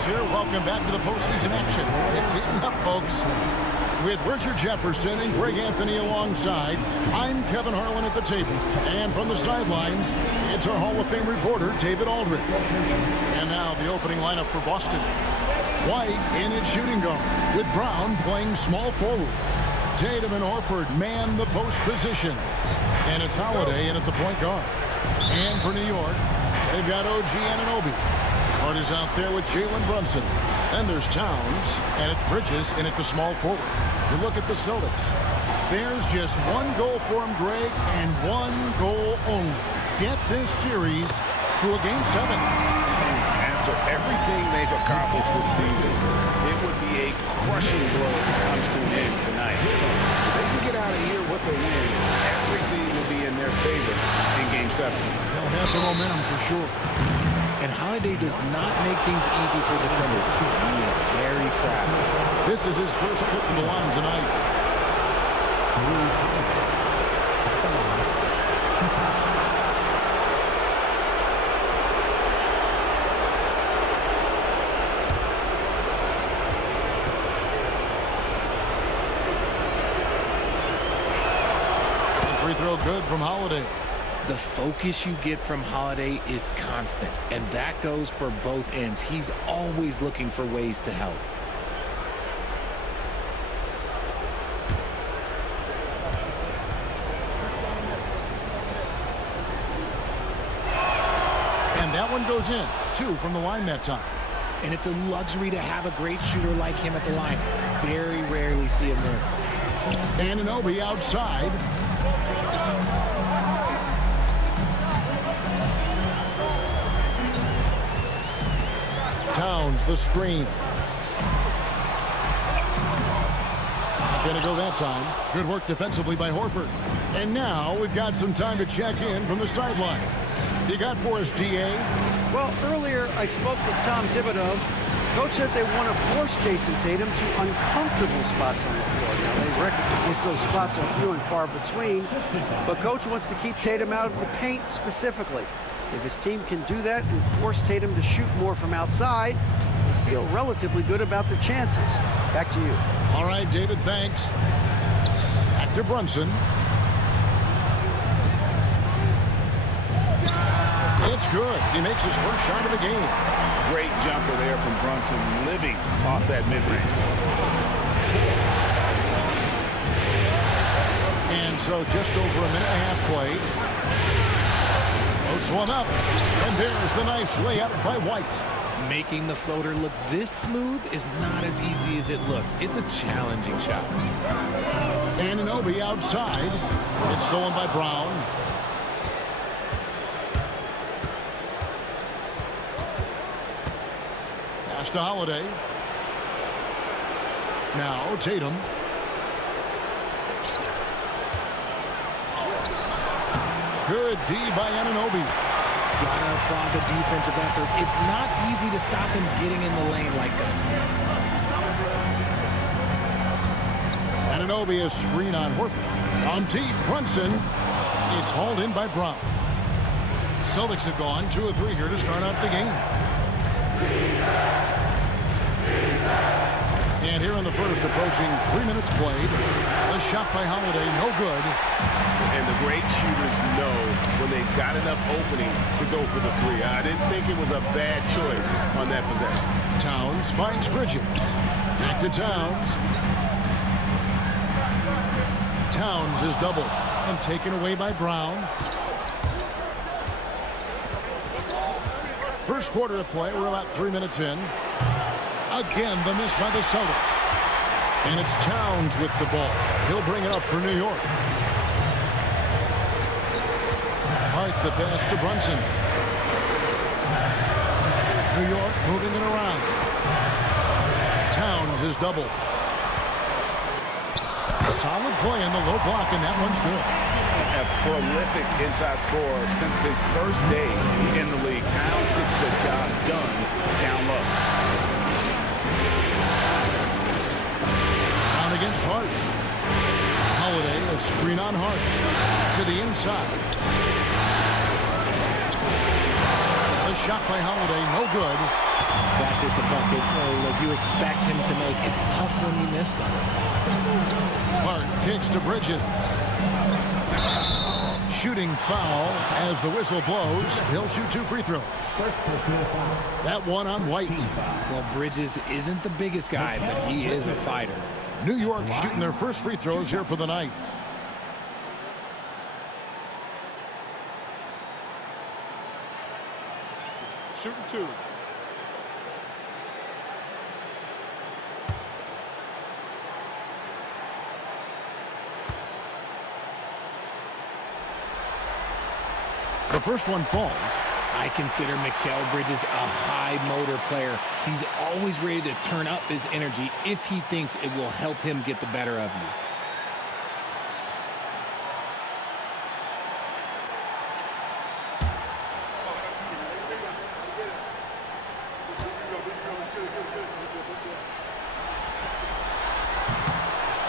Is here. Welcome back to the postseason action. It's heating up, folks. With Richard Jefferson and Greg Anthony alongside, I'm Kevin Harlan at the table. And from the sidelines, it's our Hall of Fame reporter, David Aldridge. And now the opening lineup for Boston. White in its shooting guard, with Brown playing small forward. Tatum and Horford man the post position. And it's Holiday in at the point guard. And for New York, they've got OG Anunoby. Hart is out there with Jalen Brunson. Then there's Towns, and it's Bridges in at the small forward. You look at the Celtics. There's just one goal for him, Greg, and one goal only. Get this series to a Game 7. After everything they've accomplished this season, it would be a crushing blow if it comes to an end tonight. If they can get out of here with a win, everything will be in their favor in Game 7. They'll have the momentum for sure. And Holiday does not make things easy for defenders. He is very crafty. This is his first trip to the line tonight. And free throw good from Holiday. The focus you get from Holiday is constant, and that goes for both ends. He's always looking for ways to help. And that one goes in. 2 from the line that time. And it's a luxury to have a great shooter like him at the line. Very rarely see him miss. Anunoby outside. Towns, the screen. Not going to go that time. Good work defensively by Horford. And now we've got some time to check in from the sideline. You got for us, DA? Well, earlier I spoke with Tom Thibodeau. Coach said they want to force Jason Tatum to uncomfortable spots on the floor. Now, they recognize those spots are few and far between, but Coach wants to keep Tatum out of the paint specifically. If his team can do that and force Tatum to shoot more from outside, they feel relatively good about their chances. Back to you. All right, David, thanks. Back to Brunson. It's good. He makes his first shot of the game. Great jumper there from Brunson, living off that mid-range. And so just over a minute and a half played. Floats one up, and there's the nice layup by White. Making the floater look this smooth is not as easy as it looked. It's a challenging shot. Anunoby outside. It's stolen by Brown. Pass to Holiday. Now Tatum. Good D by Anunoby. Gotta applaud the defensive effort. It's not easy to stop him getting in the lane like that. Anunoby, a screen on Horford. On deep, Brunson. It's hauled in by Brown. Celtics have gone 2 of 3 here to start out the game. And here in the first, approaching 3 minutes played. The shot by Holiday, no good. And the great shooters know when they've got enough opening to go for the 3. I didn't think it was a bad choice on that possession. Towns finds Bridges. Back to Towns. Towns is doubled and taken away by Brown. First quarter of play, we're about 3 minutes in. Again, the miss by the Celtics. And it's Towns with the ball. He'll bring it up for New York. Hart the pass to Brunson. New York moving it around. Towns is double. Solid play in the low block, and that one's good. A prolific inside scorer since his first day in the league. Towns gets the job done down low. Down against Hart. Holiday, a screen on Hart. To the inside. The shot by Holiday, no good. That's just the bucket look you expect him to make. It's tough when you miss them. Hart kicks to Bridges. Shooting foul as the whistle blows. He'll shoot 2 free throws. That one on White. Well, Bridges isn't the biggest guy, but he is a fighter. New York shooting their first free throws here for the night. Shooting 2. The first one falls. I consider Mikal Bridges a high motor player. He's always ready to turn up his energy if he thinks it will help him get the better of you.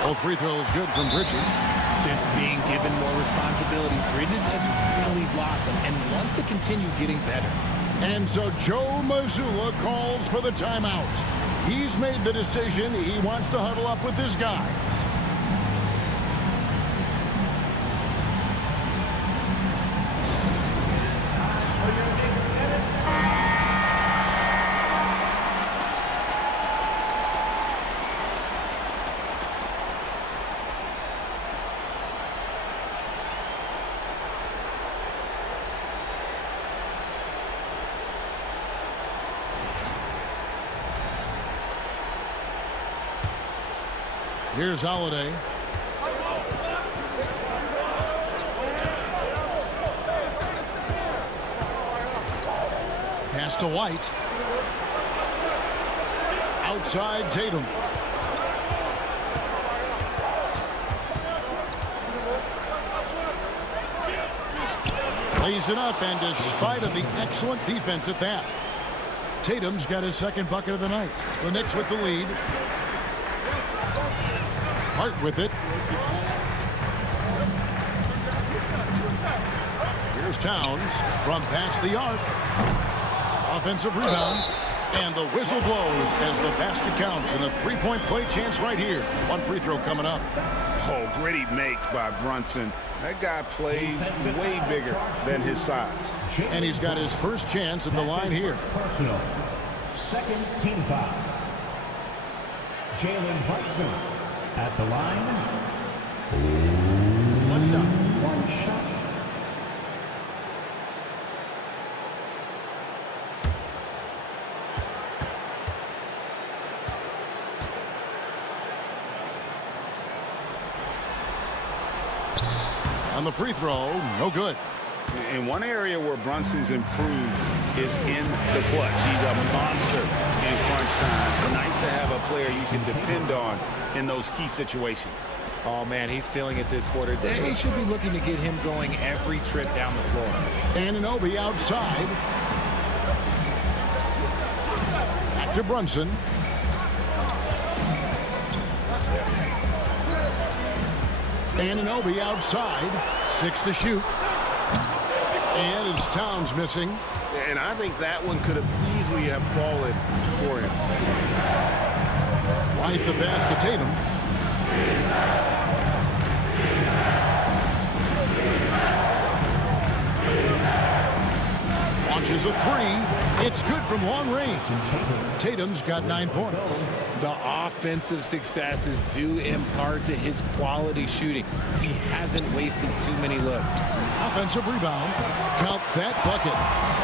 Both free throws good from Bridges. Since being given more responsibility, Bridges has really blossomed and wants to continue getting better. And so Joe Mazzulla calls for the timeout. He's made the decision. He wants to huddle up with his guys. Here's Holiday. Pass to White. Outside Tatum. Lays it up, and despite of the excellent defense at that, Tatum's got his second bucket of the night. The Knicks with the lead. Hart with it. Here's Towns from past the arc. Offensive rebound. And the whistle blows as the basket counts, and a three-point play chance right here. One free throw coming up. Oh, gritty make by Brunson. That guy plays way bigger than his size. And he's got his first chance at the line here. Second team foul. Jalen Brunson at the line. One shot. One shot. On the free throw, no good. In one area where Brunson's improved is in the clutch. He's a monster in crunch time. Nice to have a player you can depend on in those key situations. Oh, man, he's feeling it this quarter. They should be looking to get him going every trip down the floor. Anunoby outside. Back to Brunson. Anunoby outside. 6 to shoot. And it's Towns missing. And I think that one could have easily have fallen for him. White the pass to Tatum. Launches a three. It's good from long range. Tatum's got 9 points. The offensive success is due in part to his quality shooting. He hasn't wasted too many looks. Offensive rebound. Count that bucket.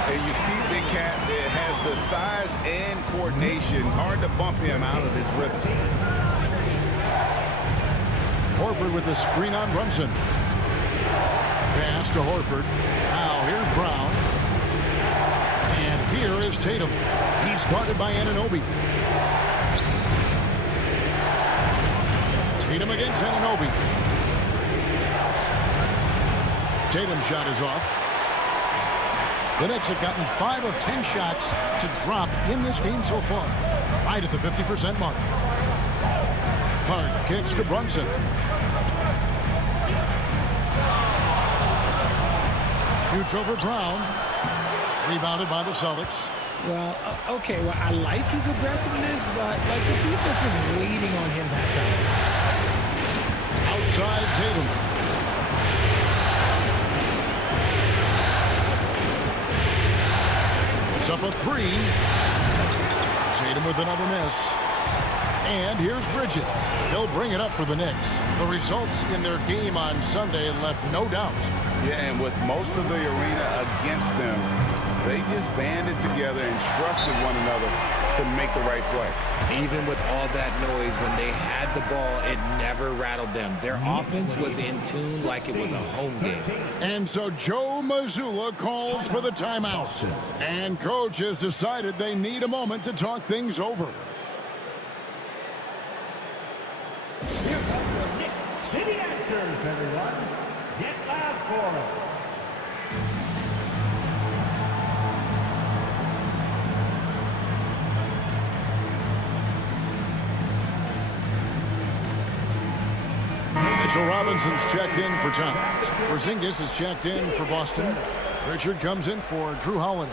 And you see Big Cat has the size and coordination. Hard to bump him out of his rhythm. Horford with the screen on Brunson. Pass to Horford. Now here's Brown. And here is Tatum. He's guarded by Anunoby. Tatum against Anunoby. Tatum's shot is off. The Knicks have gotten 5 of 10 shots to drop in this game so far. Right at the 50% mark. Hart kicks to Brunson. Shoots over Brown. Rebounded by the Celtics. Well, okay, well, I like his aggressiveness, but like the defense was waiting on him that time. Outside Tatum. It's up a three. Tatum with another miss. And here's Bridges. He'll bring it up for the Knicks. The results in their game on Sunday left no doubt. Yeah, and with most of the arena against them, they just banded together and trusted one another to make the right play. Even with all that noise, when they had the ball, it never rattled them. Their offense was in tune like it was a home game. And so Joe Mazzulla calls for the timeout. And coach has decided they need a moment to talk things over. Here come the Knicks City answers, everyone. Get loud for it. Mitchell Robinson's checked in for Towns. Porzingis is checked in for Boston. Richard comes in for Drew Holiday.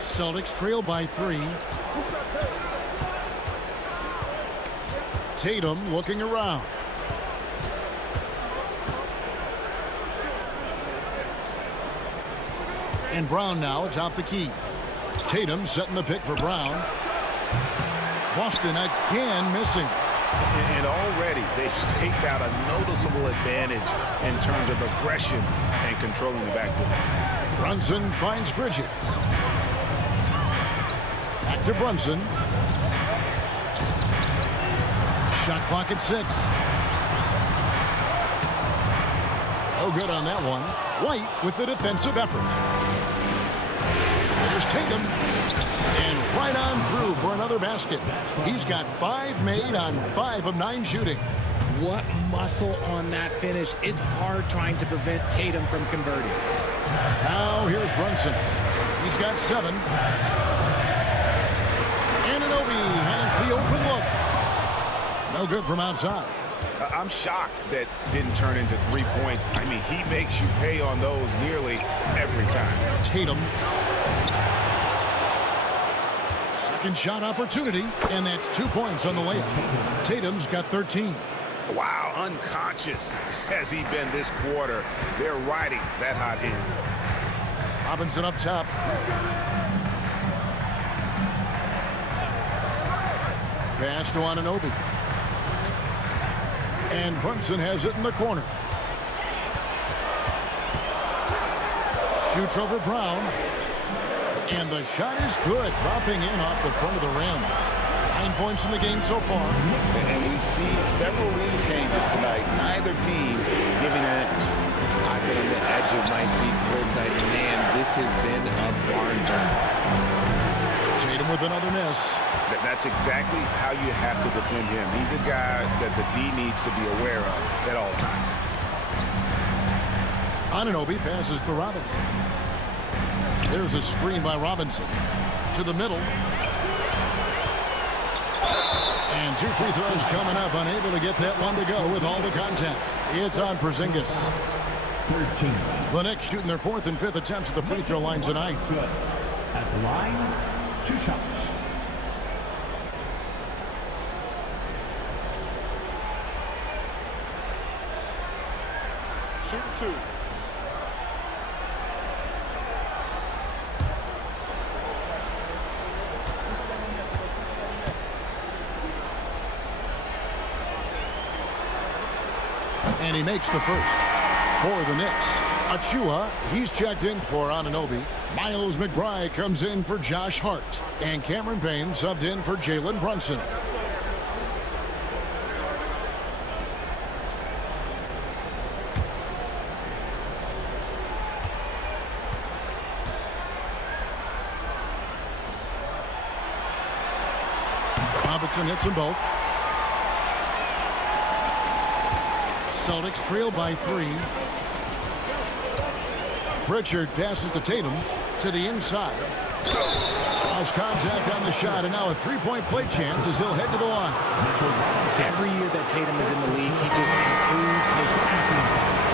Celtics trail by 3. Tatum looking around. And Brown now atop the key. Tatum setting the pick for Brown. Boston again missing. And already they've staked out a noticeable advantage in terms of aggression and controlling the backcourt. Brunson finds Bridges. Back to Brunson. Shot clock at 6. No good on that one. White with the defensive effort. There's Tatum. And right on through for another basket. He's got 5 made on 5 of 9 shooting. What muscle on that finish. It's hard trying to prevent Tatum from converting. Now here's Brunson. He's got 7. Anunoby has the open look. No good from outside. I'm shocked that didn't turn into 3 points. I mean, he makes you pay on those nearly every time. Tatum. Second shot opportunity, and that's 2 points on the layup. Tatum's got 13. Wow, unconscious has he been this quarter. They're riding that hot hand. Robinson up top. Pass to Anunoby. And Brunson has it in the corner. Shoots over Brown. And the shot is good, dropping in off the front of the rim. 9 points in the game so far. And we've seen several lead changes tonight. Neither team giving an inch. I've been on the edge of my seat courtside. Man, this has been a barn burner. Tatum with another miss. That's exactly how you have to defend him. He's a guy that the D needs to be aware of at all times. Anunoby passes to Robinson. There's a screen by Robinson. To the middle. And 2 free throws coming up. Unable to get that one to go with all the contact. It's on Porzingis. 13. The Knicks shooting their 4th and 5th attempts at the free throw line tonight. At the line, 2 shots. Shoot 2. And he makes the first for the Knicks. Achua, he's checked in for Anunoby. Miles McBride comes in for Josh Hart. And Cameron Payne subbed in for Jalen Brunson. Robinson hits them both. Celtics trail by 3. Pritchard passes to Tatum to the inside. Lost contact on the shot, and now a three-point play chance as he'll head to the line. Every year that Tatum is in the league, he just improves his passing.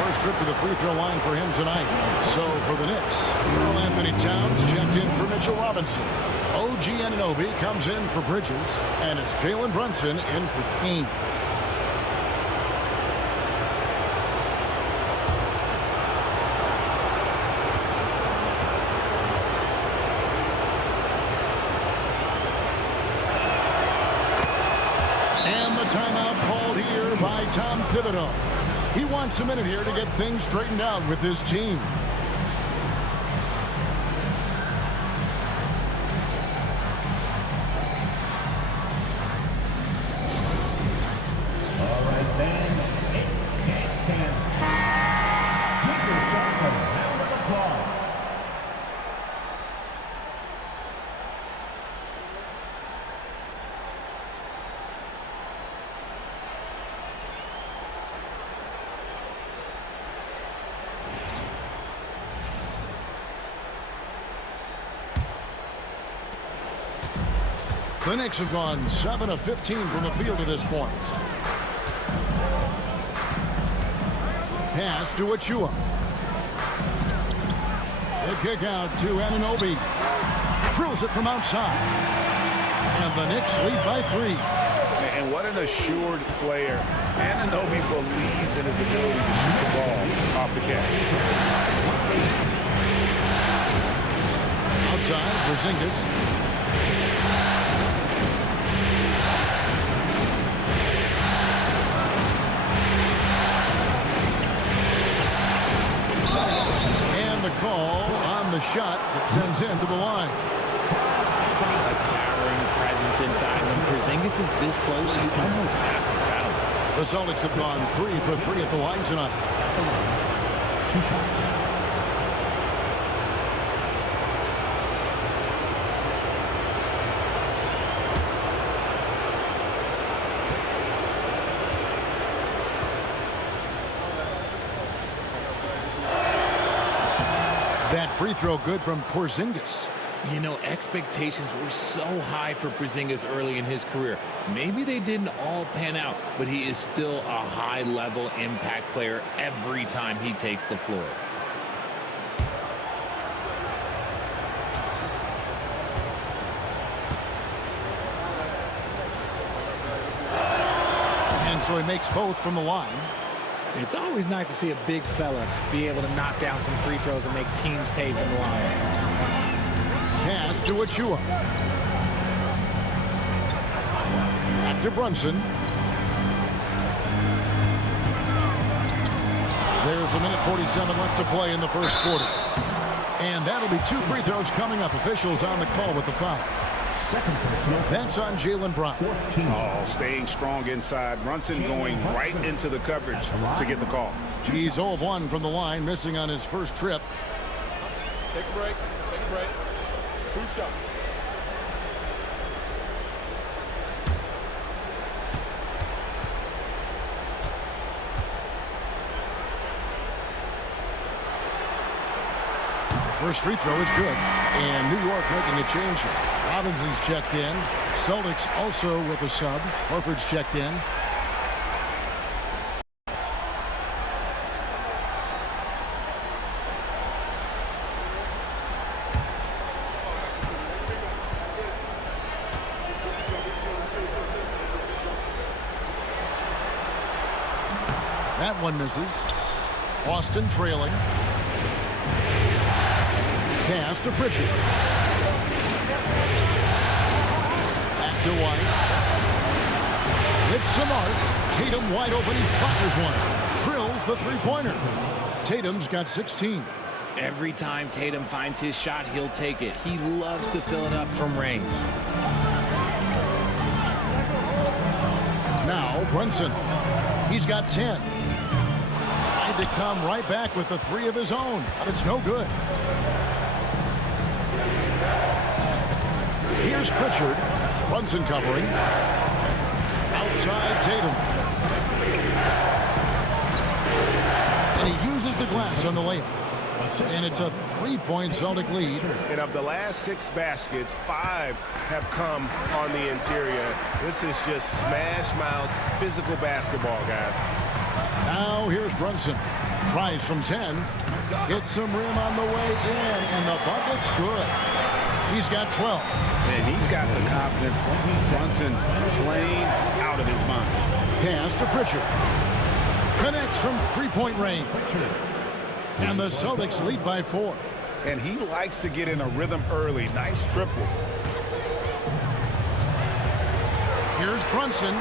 First trip to the free throw line for him tonight. So for the Knicks, Karl Anthony Towns checked in for Mitchell Robinson. OG Anunoby comes in for Bridges, and it's Jalen Brunson in for Payne. Timeout called here by Tom Thibodeau. He wants a minute here to get things straightened out with his team. All right, then, it's stand. Take yourself a round of applause. The Knicks have gone 7 of 15 from the field at this point. Pass to Achua. The kick out to Anunoby. Drills it from outside. And the Knicks lead by 3. And what an assured player. Anunoby believes in his ability to shoot the ball off the catch. Outside, Porzingis. The call on the shot that sends him to the line. A towering presence inside. When Porzingis is this close, you almost have to foul. The Celtics have gone 3 for 3 at the line tonight. 2 shots. That free throw good from Porzingis. You know, expectations were so high for Porzingis early in his career. Maybe they didn't all pan out, but he is still a high-level impact player every time he takes the floor. And so he makes both from the line. It's always nice to see a big fella be able to knock down some free throws and make teams pay from the line. Pass to Achua. Back to Brunson. There's a minute 47 left to play in the first quarter. And that'll be 2 free throws coming up. Officials on the call with the foul. That's on Jalen Brown. Oh, staying strong inside. Brunson going right into the coverage to get the call. He's 0 of 1 from the line, missing on his first trip. Take a break. Take a break. 2 shots. First free throw is good. And New York making a change here. Robinson's checked in. Celtics also with a sub. Horford's checked in. That one misses. Boston trailing. Pass to Pritchard. Back to White. With some art. Tatum wide open. He fires one. Drills the three-pointer. Tatum's got 16. Every time Tatum finds his shot, he'll take it. He loves to fill it up from range. Now Brunson. He's got 10. Tried to come right back with the 3 of his own, but it's no good. Here's Pritchard. Brunson covering. Outside Tatum. And he uses the glass on the layup. And it's a 3-point Celtic lead. And of the last 6 baskets, 5 have come on the interior. This is just smash-mouth physical basketball, guys. Now here's Brunson. Tries from 10. Hits some rim on the way in, and the bucket's good. He's got 12. And he's got the confidence. Brunson playing out of his mind. Pass to Pritchard. Connects from 3-point range. And the Celtics lead by 4. And he likes to get in a rhythm early. Nice triple. Here's Brunson.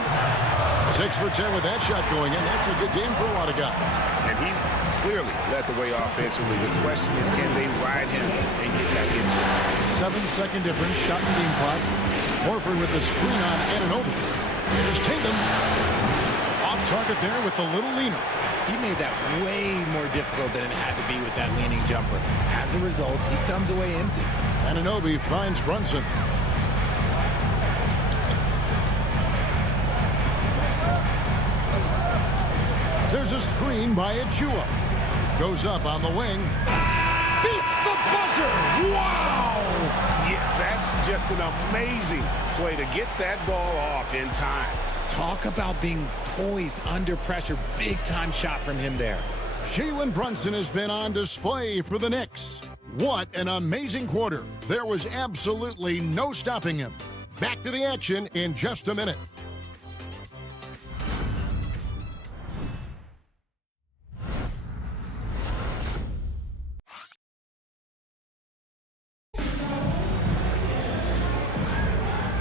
6 for 10 with that shot going in. That's a good game for a lot of guys. And he's clearly led the way offensively. The question is, can they ride him and get back into it? 7-second difference, shot and game clock. Horford with the screen on Anunoby. Here's Tatum. Off target there with the little leaner. He made that way more difficult than it had to be with that leaning jumper. As a result, he comes away empty. Anunoby finds Brunson. There's a screen by Achua. Goes up on the wing. Beats the buzzer! Wow! Yeah, that's just an amazing play to get that ball off in time. Talk about being poised under pressure. Big-time shot from him there. Jalen Brunson has been on display for the Knicks. What an amazing quarter. There was absolutely no stopping him. Back to the action in just a minute.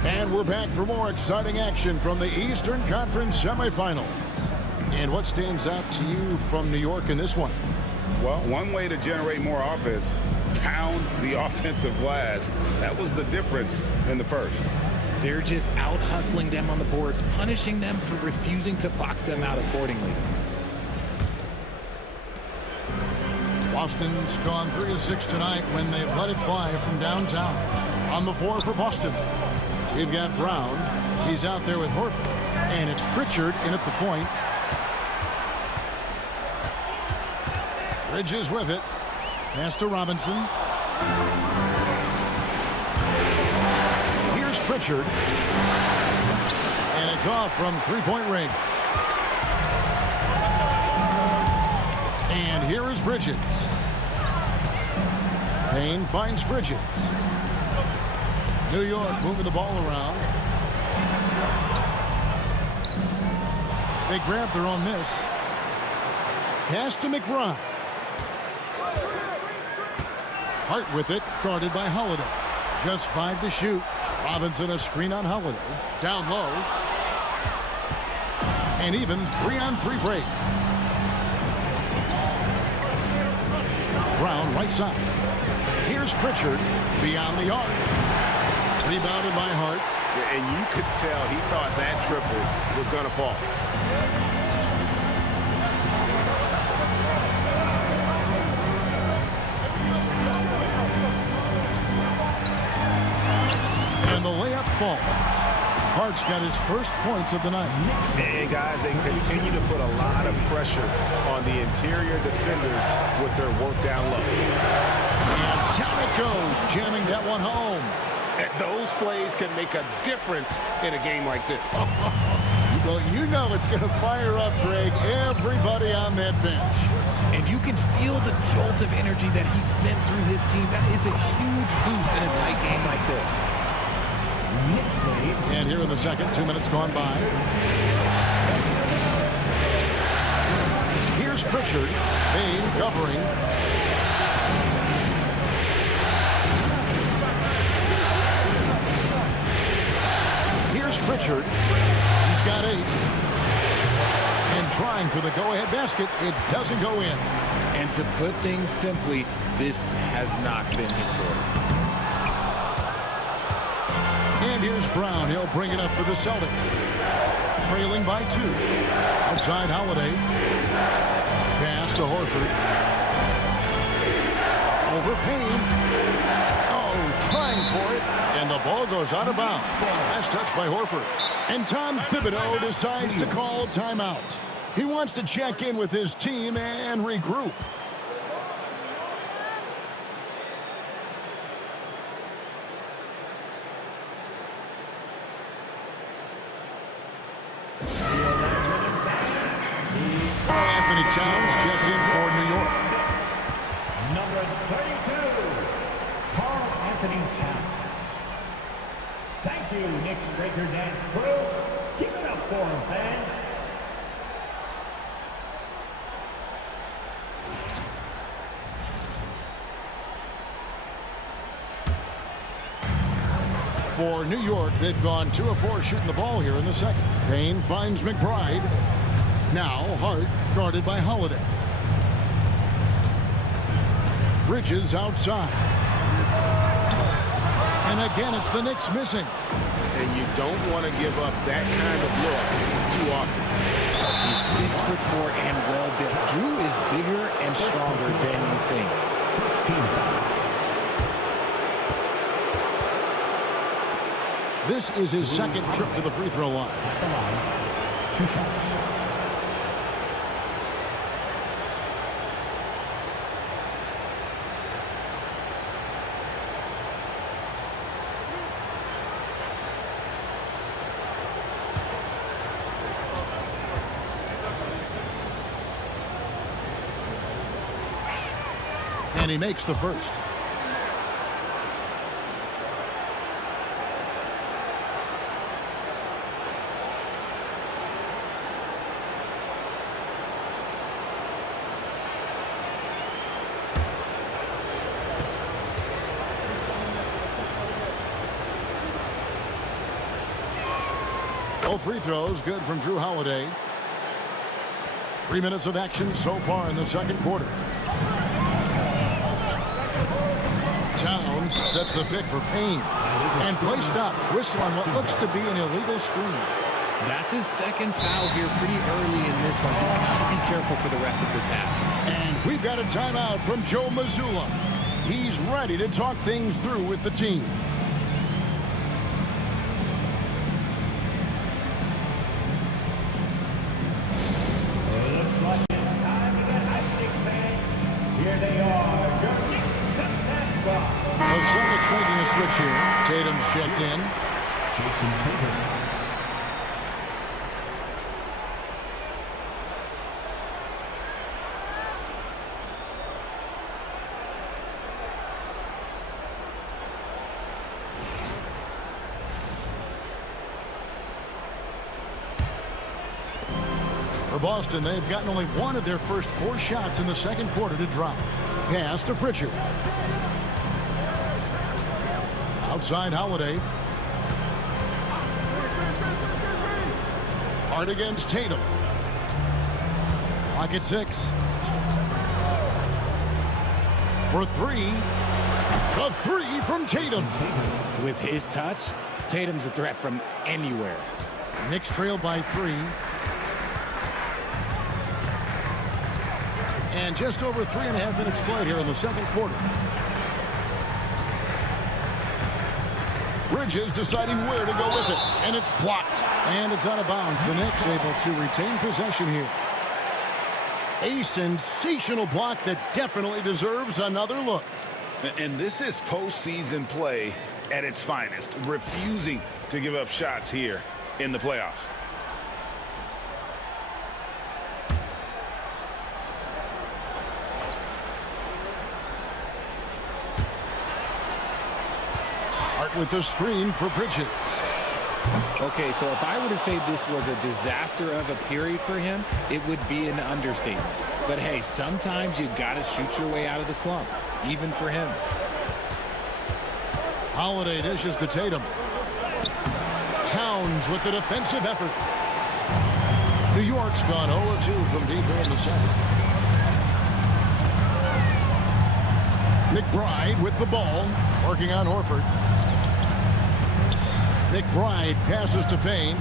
And we're back for more exciting action from the Eastern Conference semifinals. And what stands out to you from New York in this one? Well, one way to generate more offense, pound the offensive glass. That was the difference in the first. They're just out-hustling them on the boards, punishing them for refusing to box them out accordingly. Boston's gone 3 of 6 tonight when they've let it fly from downtown. On the floor for Boston, we've got Brown. He's out there with Horford. And it's Pritchard in at the point. Bridges with it. Pass to Robinson. Here's Pritchard. And it's off from 3-point range. And here is Bridges. Payne finds Bridges. New York moving the ball around. They grab their own miss. Pass to McBride. Hart with it, guarded by Holiday. Just 5 to shoot. Robinson a screen on Holiday. Down low. And even 3-on-3 break. Brown right side. Here's Pritchard beyond the arc. Rebounded by Hart. And you could tell he thought that triple was going to fall. And the layup falls. Hart's got his first points of the night. And guys, they continue to put a lot of pressure on the interior defenders with their work down low. And down it goes, jamming that one home. And those plays can make a difference in a game like this. Well, you know it's going to fire up, Greg, everybody on that bench. And you can feel the jolt of energy that he sent through his team. That is a huge boost in a tight game like this. And here in the second, 2 minutes gone by. Here's Pritchard. Payne covering. Here's Pritchard. He's got 8. And trying for the go-ahead basket. It doesn't go in. And to put things simply, this has not been his quarter. And here's Brown. He'll bring it up for the Celtics. Trailing by 2. Outside Holiday. Pass to Horford. Over Payne. Oh, trying for it. And the ball goes out of bounds. Last touch by Horford. And Tom Thibodeau decides to call timeout. He wants to check in with his team and regroup. Towns checked in for New York. Number 32, Carl Anthony Towns. Thank you, Knicks Breaker Dance crew. Give it up for him, fans. For New York, they've gone 2 of 4 shooting the ball here in the second. Payne finds McBride. Now Hart guarded by Holiday. Bridges outside. And again, it's the Knicks missing. And you don't want to give up that kind of look too often. He's 6'4" and well-built. Drew is bigger and stronger than you think. This is his second trip to the free throw line. At the line, 2 shots. And he makes the first. Both free throws good from Drew Holiday. 3 minutes of action so far in the second quarter. Towns sets the pick for Payne. And play stops. Whistle on what looks to be an illegal screen. That's his second foul here pretty early in this one. He's got to be careful for the rest of this half. And we've got a timeout from Joe Mazzulla. He's ready to talk things through with the team. Looks like it's time to get hyped, Knicks fans. Here they are, your Knicks Sunset squad. The Celtics making a switch here. Tatum's checked in. Jason Tatum. For Boston, they've gotten only 1 of their first 4 shots in the second quarter to drop. Pass to Pritchard. Outside Holiday. Hard against Tatum. Clock at 6. For 3. The 3 from Tatum. With his touch, Tatum's a threat from anywhere. Knicks trail by 3. And just over 3.5 minutes played here in the second quarter. Bridges deciding where to go with it. And it's blocked. And it's out of bounds. The Knicks able to retain possession here. A sensational block that definitely deserves another look. And this is postseason play at its finest. Refusing to give up shots here in the playoffs. With the screen for Bridges. Okay, so if I were to say this was a disaster of a period for him, it would be an understatement. But hey, sometimes you got to shoot your way out of the slump, even for him. Holiday dishes to Tatum. Towns with the defensive effort. New York's gone 0-2 from deep here in the second. McBride with the ball, working on Horford. McBride passes to Payne.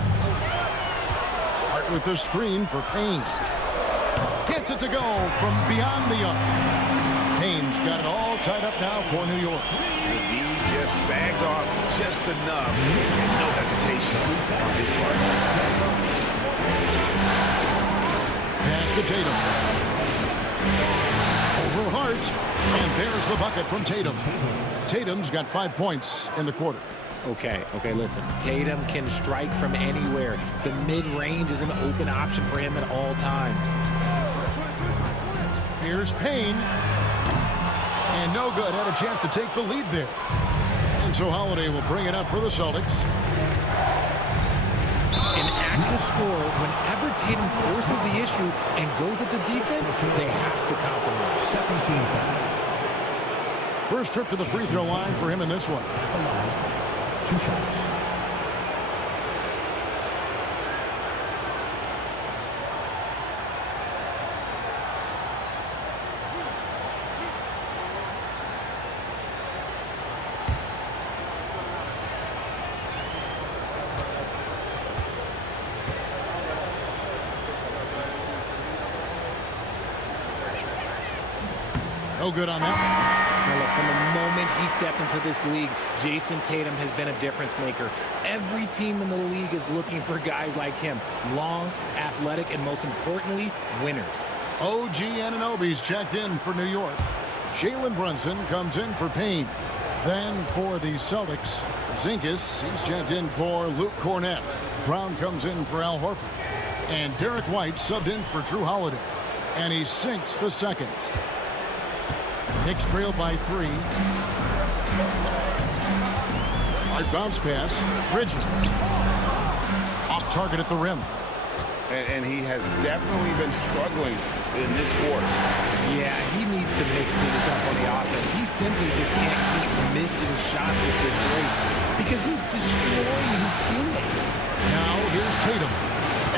Hart with the screen for Payne. Gets it to go from beyond the arc. Payne's got it all tied up now for New York. The D just sagged off just enough. And no hesitation on his part. Pass to Tatum. Over Hart. And there's the bucket from Tatum. Tatum's got 5 points in the quarter. Okay, listen. Tatum can strike from anywhere. The mid-range is an open option for him at all times. Here's Payne. And no good. Had a chance to take the lead there. And so Holiday will bring it up for the Celtics. An active scorer, whenever Tatum forces the issue and goes at the defense, they have to compromise. 17 First trip to the free throw line for him in this one. 2 shots. No good on that. Now look, from the moment he stepped into this league, Jason Tatum has been a difference maker. Every team in the league is looking for guys like him. Long, athletic, and most importantly, winners. OG Anunoby's checked in for New York. Jalen Brunson comes in for Payne. Then for the Celtics, Zinkis, he's checked in for Luke Cornett. Brown comes in for Al Horford. And Derek White subbed in for Drew Holiday. And he sinks the second. Knicks trail by 3. Hard bounce pass. Bridges. Off target at the rim. And he has definitely been struggling in this quarter. Yeah, he needs to mix things up on the offense. He simply just can't keep missing shots at this rate because he's destroying his teammates. Now here's Tatum.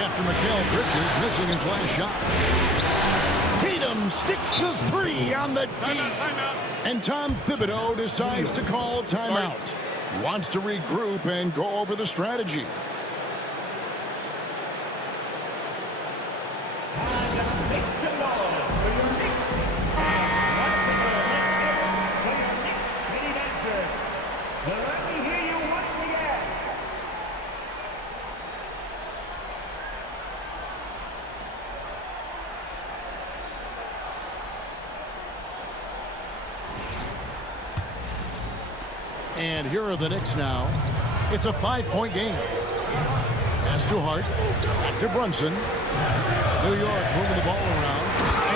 After Mikal Bridges missing his last shot. Tatum sticks the 3 on the tee. And Tom Thibodeau decides to call timeout. He wants to regroup and go over the strategy. Make some noise for your Knicks. For your Knicks city dancers. Let me hear you once again. And here are the Knicks now. It's a 5-point game. Pass to Hart. Back to Brunson. New York moving the ball around.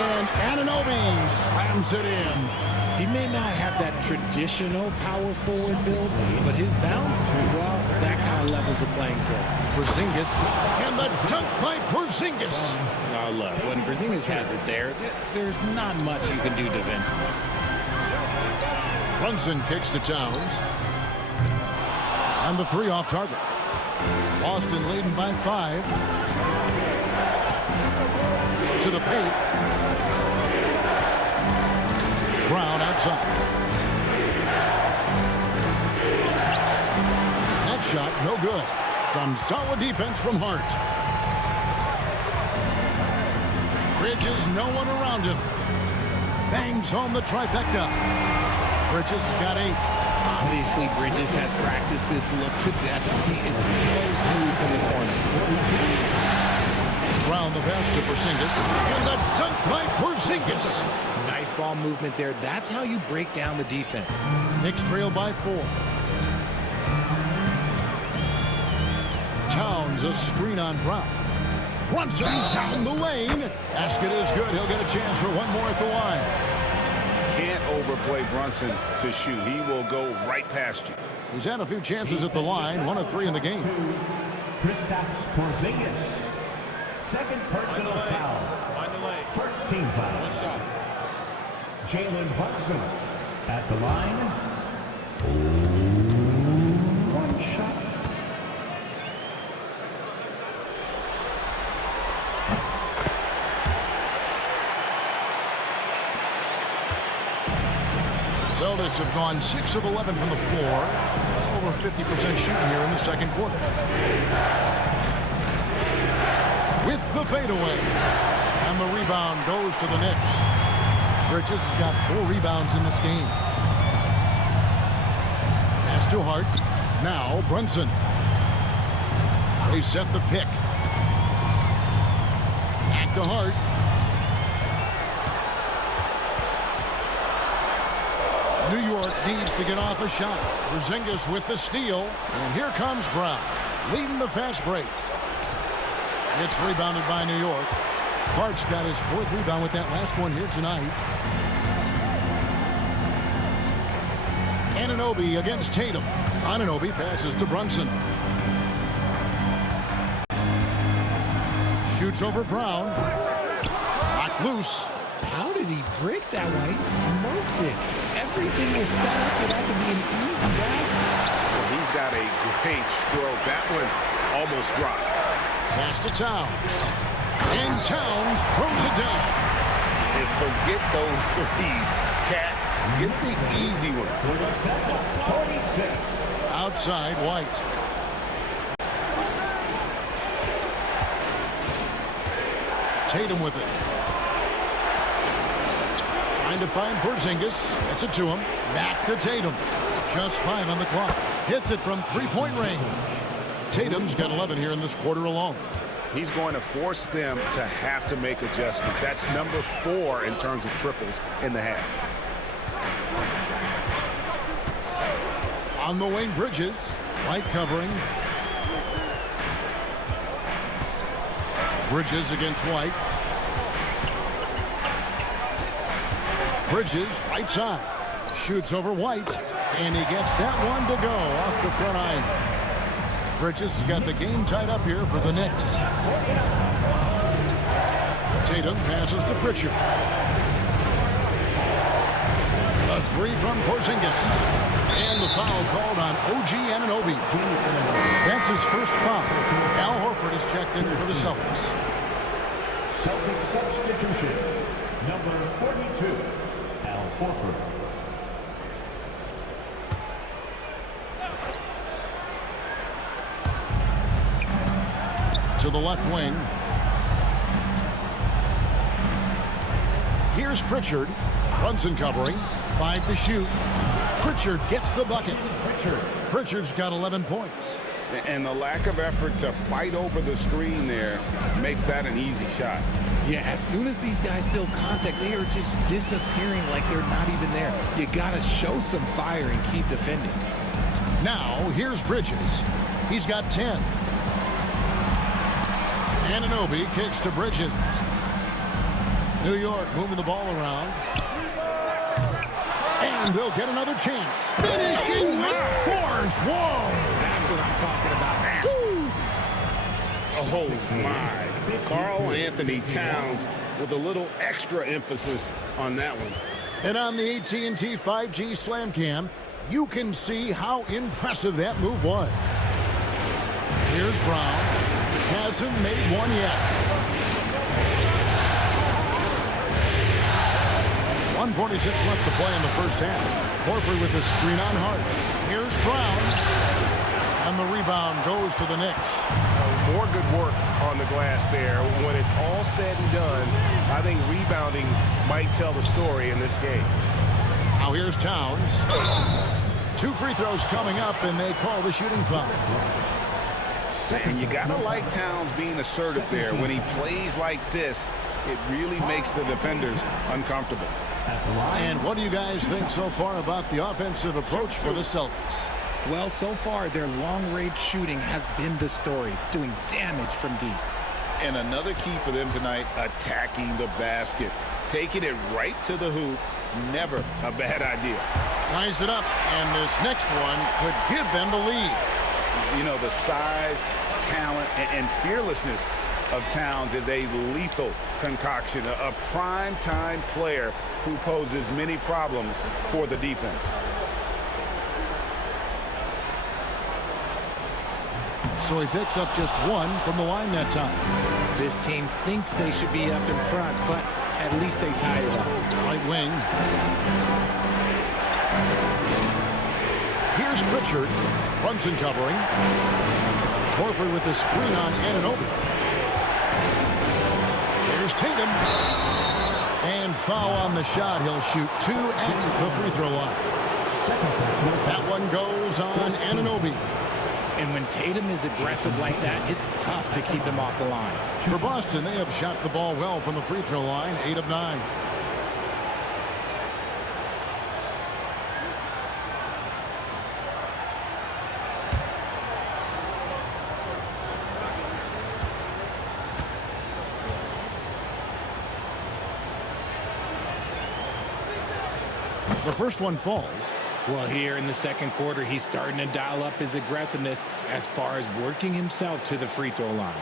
And Anunoby slams it in. He may not have that traditional power forward build, but his bounce, well, that kind of levels the playing field. Porzingis. And the dunk by Porzingis. Oh, look, when Porzingis has it there, there's not much you can do defensively. Brunson kicks to Towns. And the 3 off target. Boston leading by 5. To the paint. Brown outside. That shot, no good. Some solid defense from Hart. Bridges, no one around him. Bangs home the trifecta. Bridges got 8. Obviously, Bridges has practiced this look to death. He is so smooth from the corner. Brown the pass to Porzingis. And the dunk by Porzingis. Nice ball movement there. That's how you break down the defense. Knicks trail by 4. Towns a screen on Brown. Brunson down the lane. Basket is good. He'll get a chance for one more at the line. Can't overplay Brunson to shoot. He will go right past you. He's had a few chances at the line. 1 of 3 in the game. Kristaps Porzingis. Second personal foul. Find the lane. First team foul. One shot. Jalen Brunson at the line. 1 shot. Celtics have gone 6 of 11 from the floor. Over 50% shooting here in the second quarter. With the fadeaway. And the rebound goes to the Knicks. Bridges has got 4 rebounds in this game. Pass to Hart. Now Brunson. They set the pick. Back to Hart. New York needs to get off a shot. Porzingis with the steal. And here comes Brown, leading the fast break. It's rebounded by New York. Hart's got his 4th rebound with that last one here tonight. Anunoby against Tatum. Anunoby passes to Brunson. Shoots over Brown. Knocked loose. How did he break that one? He smoked it. Everything was set up for that to be an easy basket. Well, he's got a great stroke. That one almost dropped. Pass to Towns. And Towns throws it down. And forget those threes. Cat, get the easy one. Outside, White. Tatum with it. Trying to find Porzingis. Gets it to him. Back to Tatum. Just 5 on the clock. Hits it from 3-point range. Tatum's got 11 here in this quarter alone. He's going to force them to have to make adjustments. That's number 4 in terms of triples in the half. On the wing, Bridges. White covering. Bridges against White. Bridges, right side. Shoots over White. And he gets that one to go off the front iron. Bridges has got the game tied up here for the Knicks. Tatum passes to Pritchard. A 3 from Porzingis. And the foul called on OG Anunoby. That's his first foul. Al Horford is checked in for the Celtics. Celtic substitution, number 42, Al Horford. To the left wing. Here's Pritchard. Brunson covering. 5 to shoot. Pritchard gets the bucket. Pritchard's got 11 points. And the lack of effort to fight over the screen there makes that an easy shot. Yeah, as soon as these guys feel contact, they are just disappearing like they're not even there. You got to show some fire and keep defending. Now, here's Bridges. He's got 10. Anunoby kicks to Bridges. New York moving the ball around. And they'll get another chance. Finishing with force. Whoa! That's what I'm talking about. Nasty. Oh, my. Karl Anthony Towns with a little extra emphasis on that one. And on the AT&T 5G Slam Cam, you can see how impressive that move was. Here's Brown. Hasn't made one yet. 1:46 left to play in the first half. Horford with the screen on Hart. Here's Brown. And the rebound goes to the Knicks. More good work on the glass there. When it's all said and done, I think rebounding might tell the story in this game. Now here's Towns. 2 free throws coming up, and they call the shooting foul. And you gotta like Towns being assertive there. When he plays like this, it really makes the defenders uncomfortable. And what do you guys think so far about the offensive approach for the Celtics? Well, so far, their long-range shooting has been the story, doing damage from deep. And another key for them tonight, attacking the basket. Taking it right to the hoop, never a bad idea. Ties it up, and this next one could give them the lead. You know, the size, talent, and fearlessness of Towns is a lethal concoction, a prime-time player who poses many problems for the defense. So he picks up just 1 from the line that time. This team thinks they should be up in front, but at least they tied it up. Right wing. Here's Pritchard. Brunson covering. Horford with the screen on Anunoby. Here's Tatum. And foul on the shot. He'll shoot 2 at the free throw line. That one goes on Anunoby. And when Tatum is aggressive like that, it's tough to keep him off the line. For Boston, they have shot the ball well from the free throw line, 8 of 9. The first one falls. Well, here in the second quarter, he's starting to dial up his aggressiveness as far as working himself to the free throw line.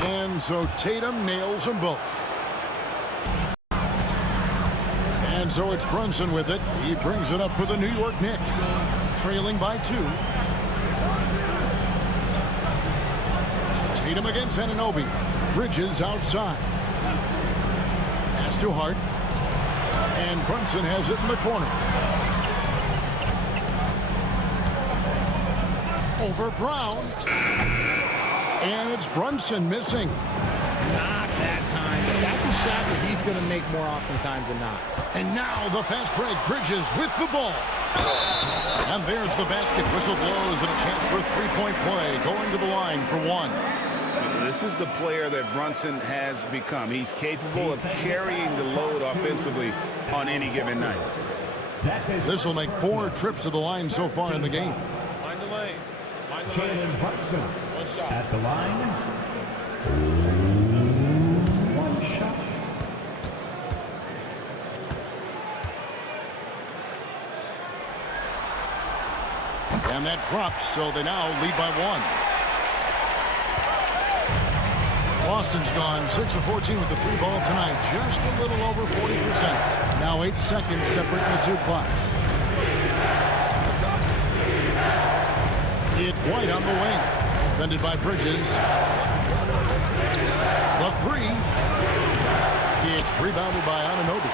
And so Tatum nails them both. And so it's Brunson with it. He brings it up for the New York Knicks, trailing by 2. Tatum against Anunoby. Bridges outside. Pass to Hart. And Brunson has it in the corner. Over Brown. And it's Brunson missing. Not that time, but that's a shot that he's going to make more oftentimes than not. And now the fast break. Bridges with the ball. And there's the basket. Whistle blows and a chance for a three-point play. Going to the line for 1. This is the player that Brunson has become. He's capable of carrying the load offensively on any given night. This will make 4 trips to the line so far in the game. Mind the lanes. Mind the Jalen lanes. Brunson One shot. at the line. 1 shot. And that drops, so they now lead by 1. Boston's gone 6 of 14 with the 3 ball tonight. Just a little over 40%. Now 8 seconds separating the 2 clocks. It's White on the wing. Defended by Bridges. The 3. It's rebounded by Anunoby.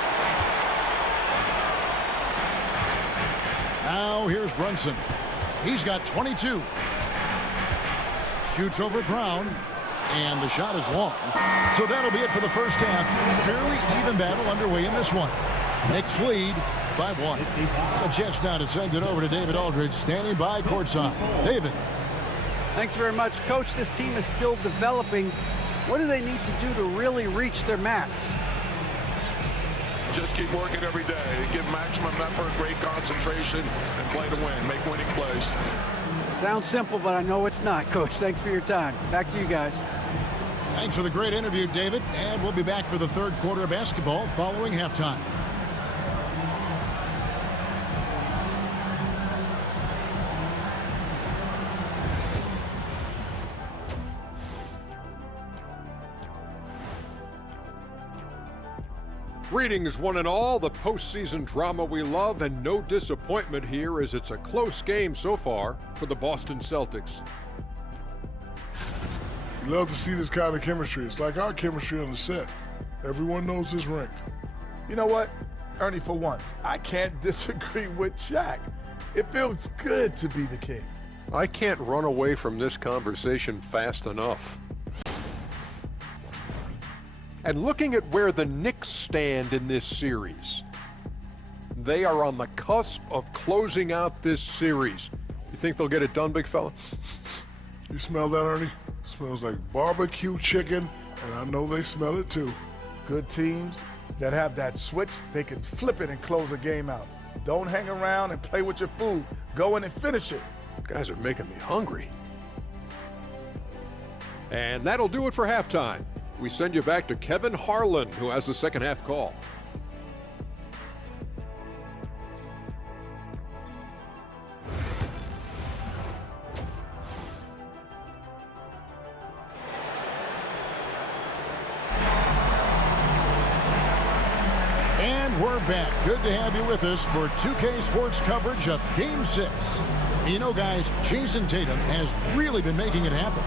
Now here's Brunson. He's got 22. Shoots over Brown. And the shot is long. So that'll be it for the first half. Fairly even battle underway in this one. Knicks lead by 1. The Jets now to send it over to David Aldridge, standing by courtside. David. Thanks very much, Coach. This team is still developing. What do they need to do to really reach their max? Just keep working every day. Give maximum effort, great concentration, and play to win. Make winning plays. Sounds simple, but I know it's not, Coach. Thanks for your time. Back to you guys. Thanks for the great interview, David. And we'll be back for the third quarter of basketball following halftime. Greetings, one and all. The postseason drama we love, and no disappointment here as it's a close game so far for the Boston Celtics. You love to see this kind of chemistry. It's like our chemistry on the set. Everyone knows this rink. You know what, Ernie, for once, I can't disagree with Shaq. It feels good to be the king. I can't run away from this conversation fast enough. And looking at where the Knicks stand in this series, they are on the cusp of closing out this series. You think they'll get it done, big fella? You smell that, Ernie? It smells like barbecue chicken, and I know they smell it too. Good teams that have that switch, they can flip it and close a game out. Don't hang around and play with your food. Go in and finish it. You guys are making me hungry. And that'll do it for halftime. We send you back to Kevin Harlan, who has the second half call. And we're back. Good to have you with us for 2K Sports coverage of Game 6. You know, guys, Jason Tatum has really been making it happen.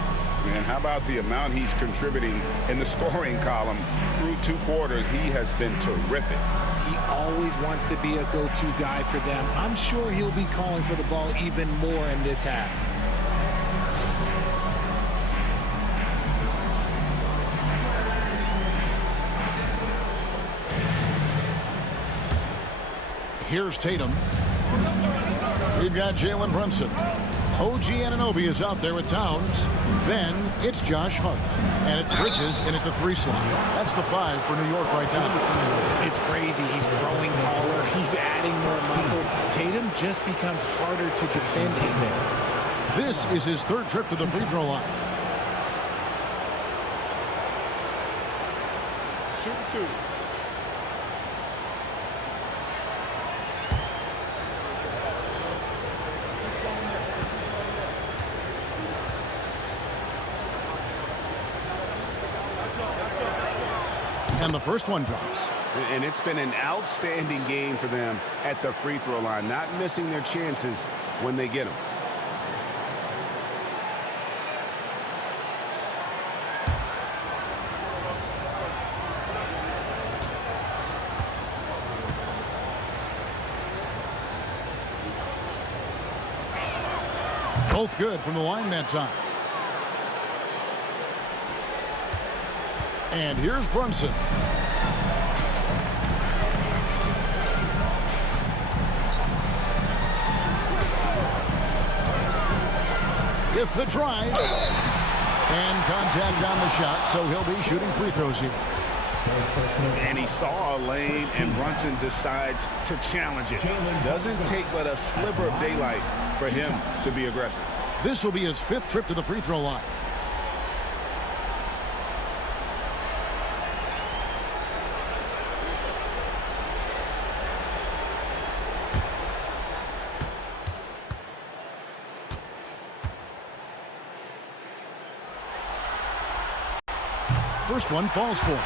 And how about the amount he's contributing in the scoring column through 2 quarters? He has been terrific. He always wants to be a go-to guy for them. I'm sure he'll be calling for the ball even more in this half. Here's Tatum. We've got Jalen Brunson. OG Anunoby is out there with Towns. Then it's Josh Hart. And it's Bridges in at the 3 slot. That's the 5 for New York right now. It's crazy. He's growing taller. He's adding more muscle. Tatum just becomes harder to defend in there. This is his 3rd trip to the free throw line. Shoot 2. And the first one drops. And it's been an outstanding game for them at the free throw line, not missing their chances when they get them. Both good from the line that time. And here's Brunson. With the drive. And contact on the shot, so he'll be shooting free throws here. And he saw a lane, and Brunson decides to challenge it. Doesn't take but a sliver of daylight for him to be aggressive. This will be his 5th trip to the free throw line. First one falls for him.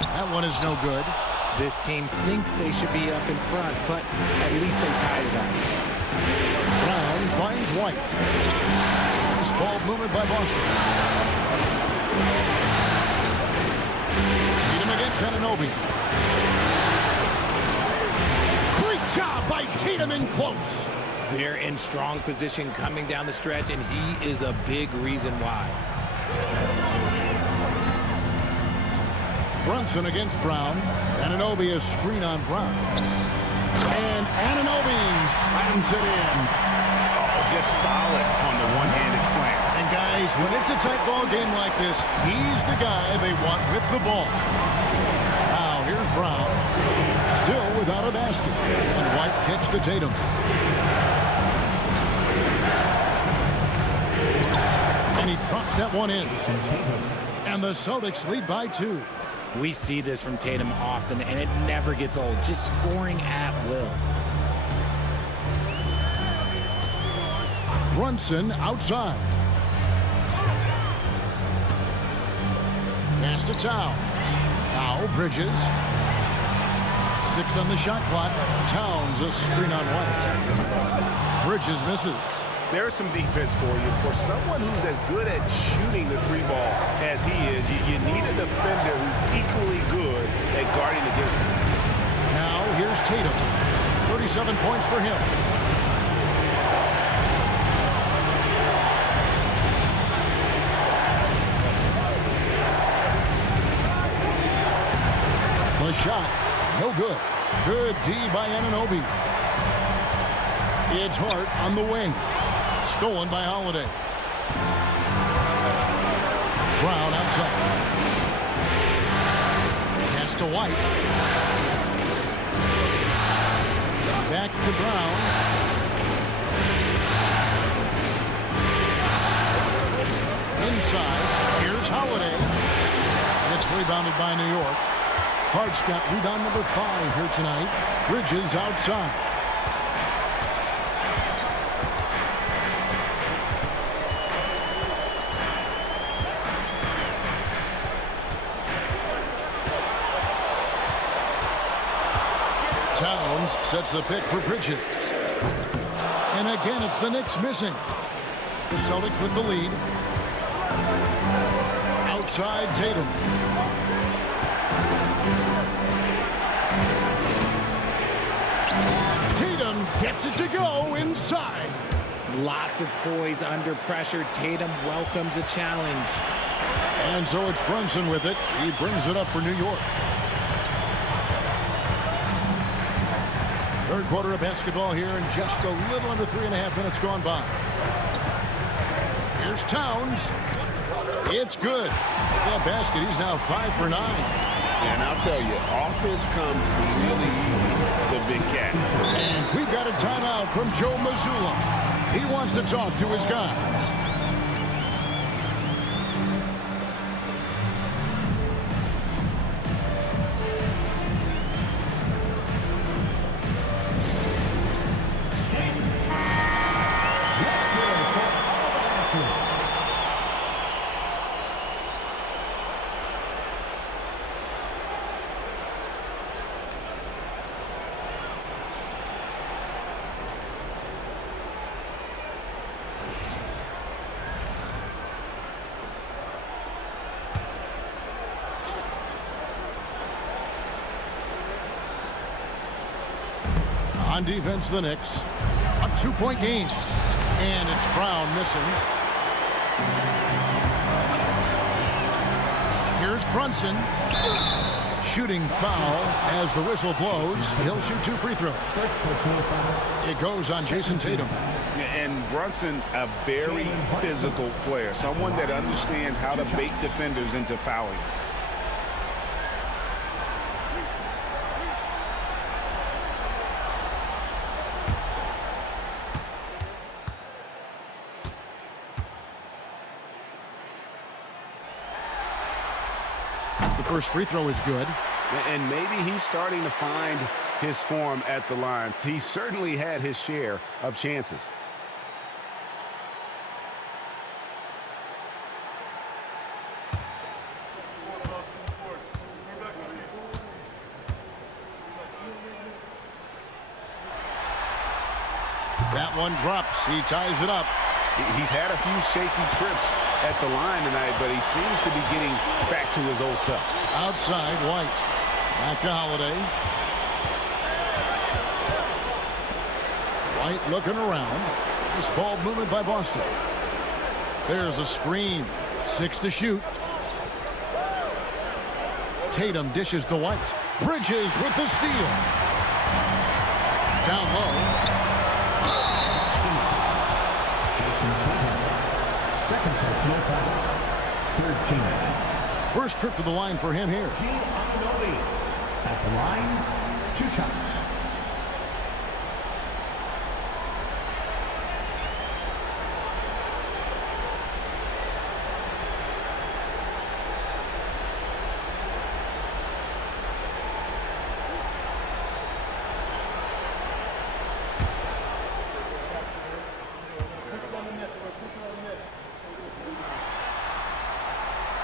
That one is no good. This team thinks they should be up in front, but at least they tied it up. Brown finds White. This ball movement by Boston. Tatum against Anunoby. Great job by Tatum in close. They're in strong position coming down the stretch, and he is a big reason why. Brunson against Brown. Anunoby a screen on Brown. And Anunoby slams it in. Oh, just solid on the one-handed slam. And guys, when it's a tight ball game like this, he's the guy they want with the ball. Now here's Brown. Still without a basket. And White kicks to Tatum. And he drops that one in. And the Celtics lead by 2. We see this from Tatum often, and it never gets old. Just scoring at will. Brunson outside. Pass to Towns. Now Bridges. 6 on the shot clock. Towns a screen on White. Bridges misses. There's some defense for you. For someone who's as good at shooting the 3-ball as he is, you need a defender who's equally good at guarding against him. Now here's Tatum. 37 points for him. The shot, no good. Good D by Anunoby. It's Hart on the wing. Stolen by Holiday. Brown outside. Pass to White. Back to Brown. Inside. Here's Holiday. It's rebounded by New York. Hart's got rebound number 5 here tonight. Bridges outside. Towns sets the pick for Bridges. And again, it's the Knicks missing. The Celtics with the lead. Outside Tatum. Gets it to go inside. Lots of poise under pressure. Tatum welcomes a challenge. And so it's Brunson with it. He brings it up for New York. Third quarter of basketball here, and just a little under 3.5 minutes gone by. Here's Towns. It's good. With that basket, he's now 5 for 9. And I'll tell you, offense comes really easy to Big Cat. And we've got a timeout from Joe Mazzulla. He wants to talk to his guys. On defense, the Knicks. A 2-point game. And it's Brown missing. Here's Brunson. Shooting foul as the whistle blows. He'll shoot 2 free throws. It goes on Jason Tatum. And Brunson, a very physical player. Someone that understands how to bait defenders into fouling. The first free throw is good. And maybe he's starting to find his form at the line. He certainly had his share of chances. That one drops. He ties it up. He's had a few shaky trips at the line tonight, but he seems to be getting back to his old self. Outside, White. Back to Holiday. White looking around. This ball movement by Boston. There's a screen. 6 to shoot. Tatum dishes to White. Bridges with the steal. Down low. Second personal foul. 13. First trip to the line for him here. At the line, 2 shots.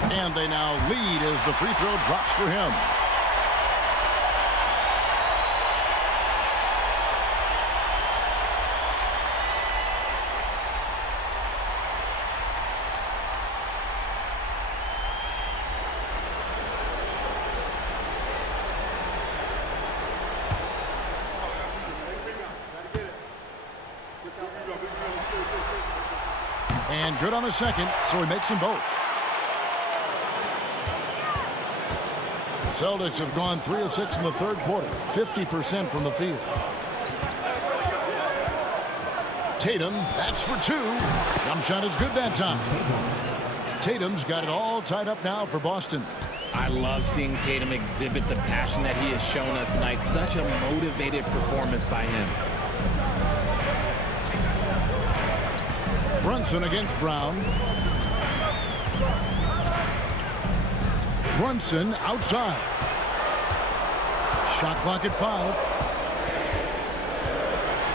And they now lead as the free throw drops for him. And good on the second, so he makes them both. Celtics have gone 3 of 6 in the third quarter, 50% from the field. Tatum, that's for 2. Jump shot is good that time. Tatum's got it all tied up now for Boston. I love seeing Tatum exhibit the passion that he has shown us tonight. Such a motivated performance by him. Brunson against Brown. Brunson outside. Shot clock at 5.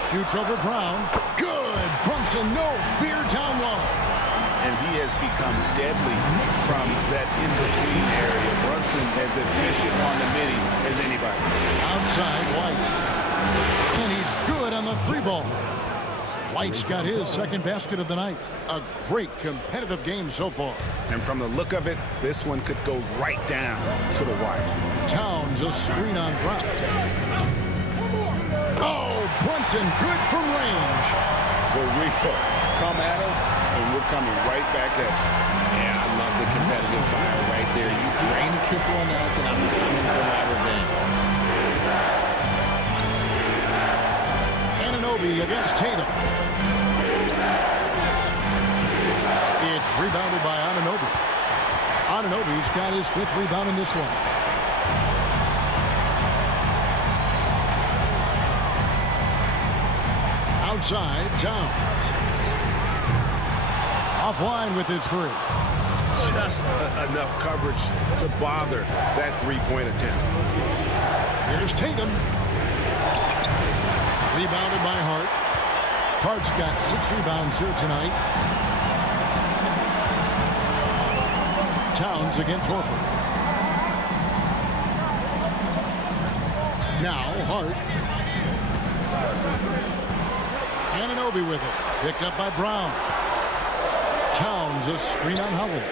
Shoots over Brown. Good. Brunson, no fear down low. And he has become deadly from that in-between area. Brunson as efficient on the midi as anybody. Outside, White. And he's good on the 3-ball. White's got his second basket of the night. A great competitive game so far. And from the look of it, this one could go right down to the wire. Towns a screen on Brown. Oh, Brunson Brunson, good from range. The real. Come at us, and we're coming right back at you. Yeah, I love the competitive fire right there. You drain a triple on us, and I'm coming for my revenge. Anunoby against Tatum. It's rebounded by Anunoby. Anunoby's got his 5th rebound in this one. Outside, Towns. Offline with his 3. Just enough coverage to bother that three-point attempt. Here's Tatum. Rebounded by Hart. Hart's got 6 rebounds here tonight. Towns against Horford. Now Hart. Anunoby with it. Picked up by Brown. Towns a screen on Holiday.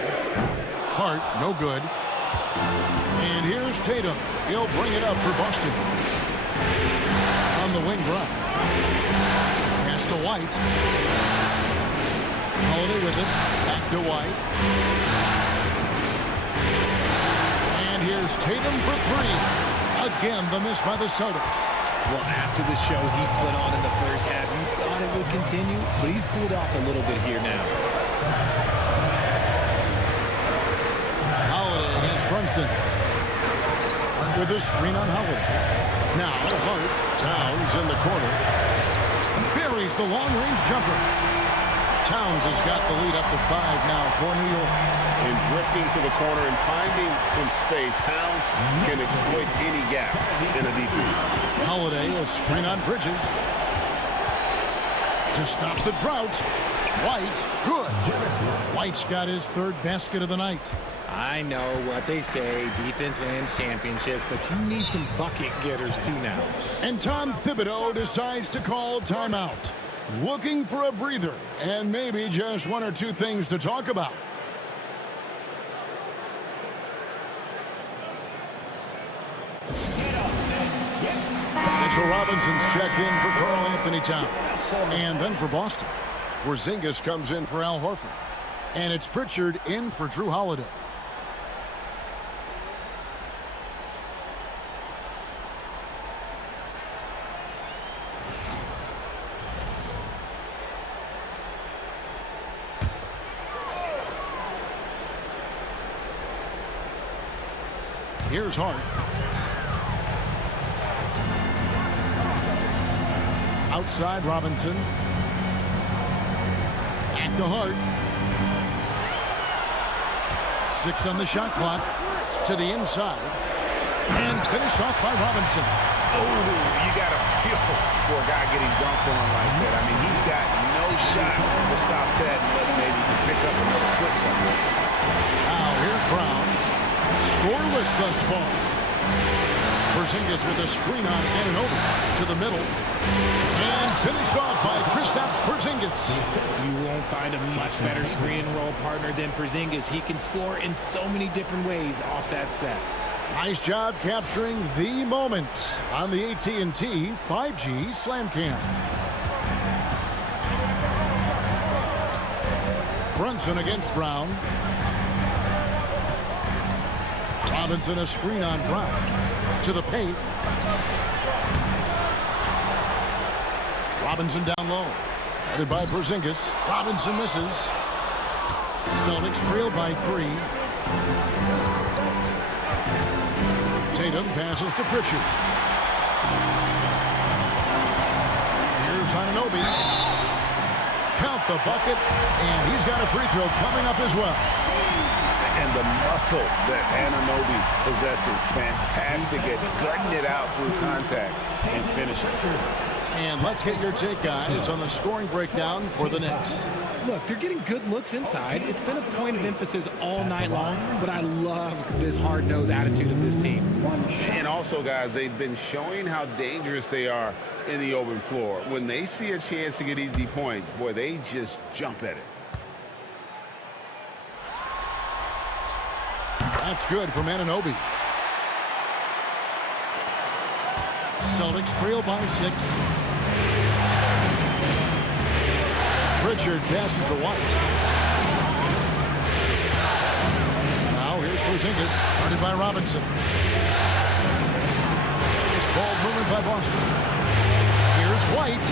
Hart, no good. And here's Tatum. He'll bring it up for Boston. On the wing, Brown. Pass to White. Holiday with it. Back to White. And here's Tatum for 3. Again, the miss by the Celtics. Well, after the show he put on in the first half, you thought it would continue, but he's cooled off a little bit here now. Holiday against Brunson. With a screen on Holiday. Now Hart. Towns in the corner. Buries the long-range jumper. Towns has got the lead up to 5 now for New York. And drifting to the corner and finding some space, Towns can exploit any gap in a defense. Holiday, a screen on Bridges. To stop the drought. White, good. White's got his 3rd basket of the night. I know what they say, defense wins championships, but you need some bucket getters too now. And Tom Thibodeau decides to call timeout. Looking for a breather and maybe just 1 or 2 things to talk about. Mitchell Robinson's checked in for Karl Anthony Towns. And then for Boston, Porzingis comes in for Al Horford. And it's Pritchard in for Drew Holiday. Here's Hart. Outside Robinson. Back to Hart. 6 on the shot clock. To the inside. And finished off by Robinson. Oh, you got to feel for a guy getting dunked on like that. I mean, he's got no shot to stop that unless maybe he can pick up another foot somewhere. Now here's Brown. Scoreless thus far. Porzingis with a screen on Anunoby to the middle. And finished off by Kristaps Porzingis. You won't find a much better screen and roll partner than Porzingis. He can score in so many different ways off that set. Nice job capturing the moment on the AT&T 5G Slam Cam. Brunson against Brown. Robinson a screen on Brown. To the paint. Robinson down low. Headed by Porzingis. Robinson misses. Celtics trail by 3. Tatum passes to Pritchard. Here's Anunoby. Count the bucket, and he's got a free throw coming up as well. And the muscle that Anunoby possesses, fantastic at gutting it out through contact and finishing. And let's get your take, guys, on the scoring breakdown for the Knicks. Look, they're getting good looks inside. It's been a point of emphasis all night long, but I love this hard-nosed attitude of this team. And also, guys, they've been showing how dangerous they are in the open floor. When they see a chance to get easy points, boy, they just jump at it. That's good from Anunoby. Celtics trail by 6. Pritchard passes to White. Now here's Porzingis, guarded by Robinson. This ball movement by Boston. Here's White.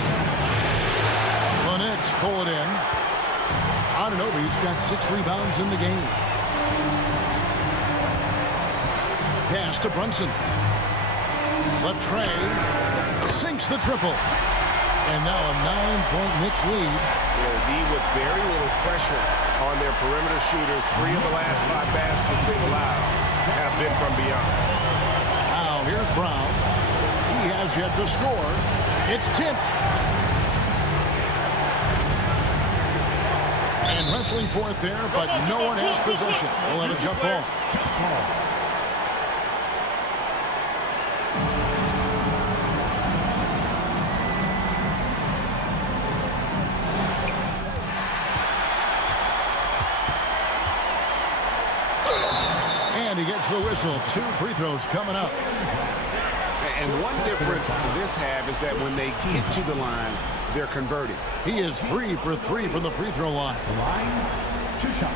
The Knicks pull it in. Anunoby's got 6 rebounds in the game. Pass to Brunson. The tray sinks the triple. And now a 9-point Knicks lead. Will be with very little pressure on their perimeter shooters. 3 of the last 5 baskets they've allowed have been from beyond. Now here's Brown. He has yet to score. It's tipped. And wrestling for it there, but no one has possession. We'll have a jump ball. And he gets the whistle. 2 free throws coming up. And one difference this have is that when they get to the line, they're converting. He is 3 for 3 from the free throw line. Line, 2 shots.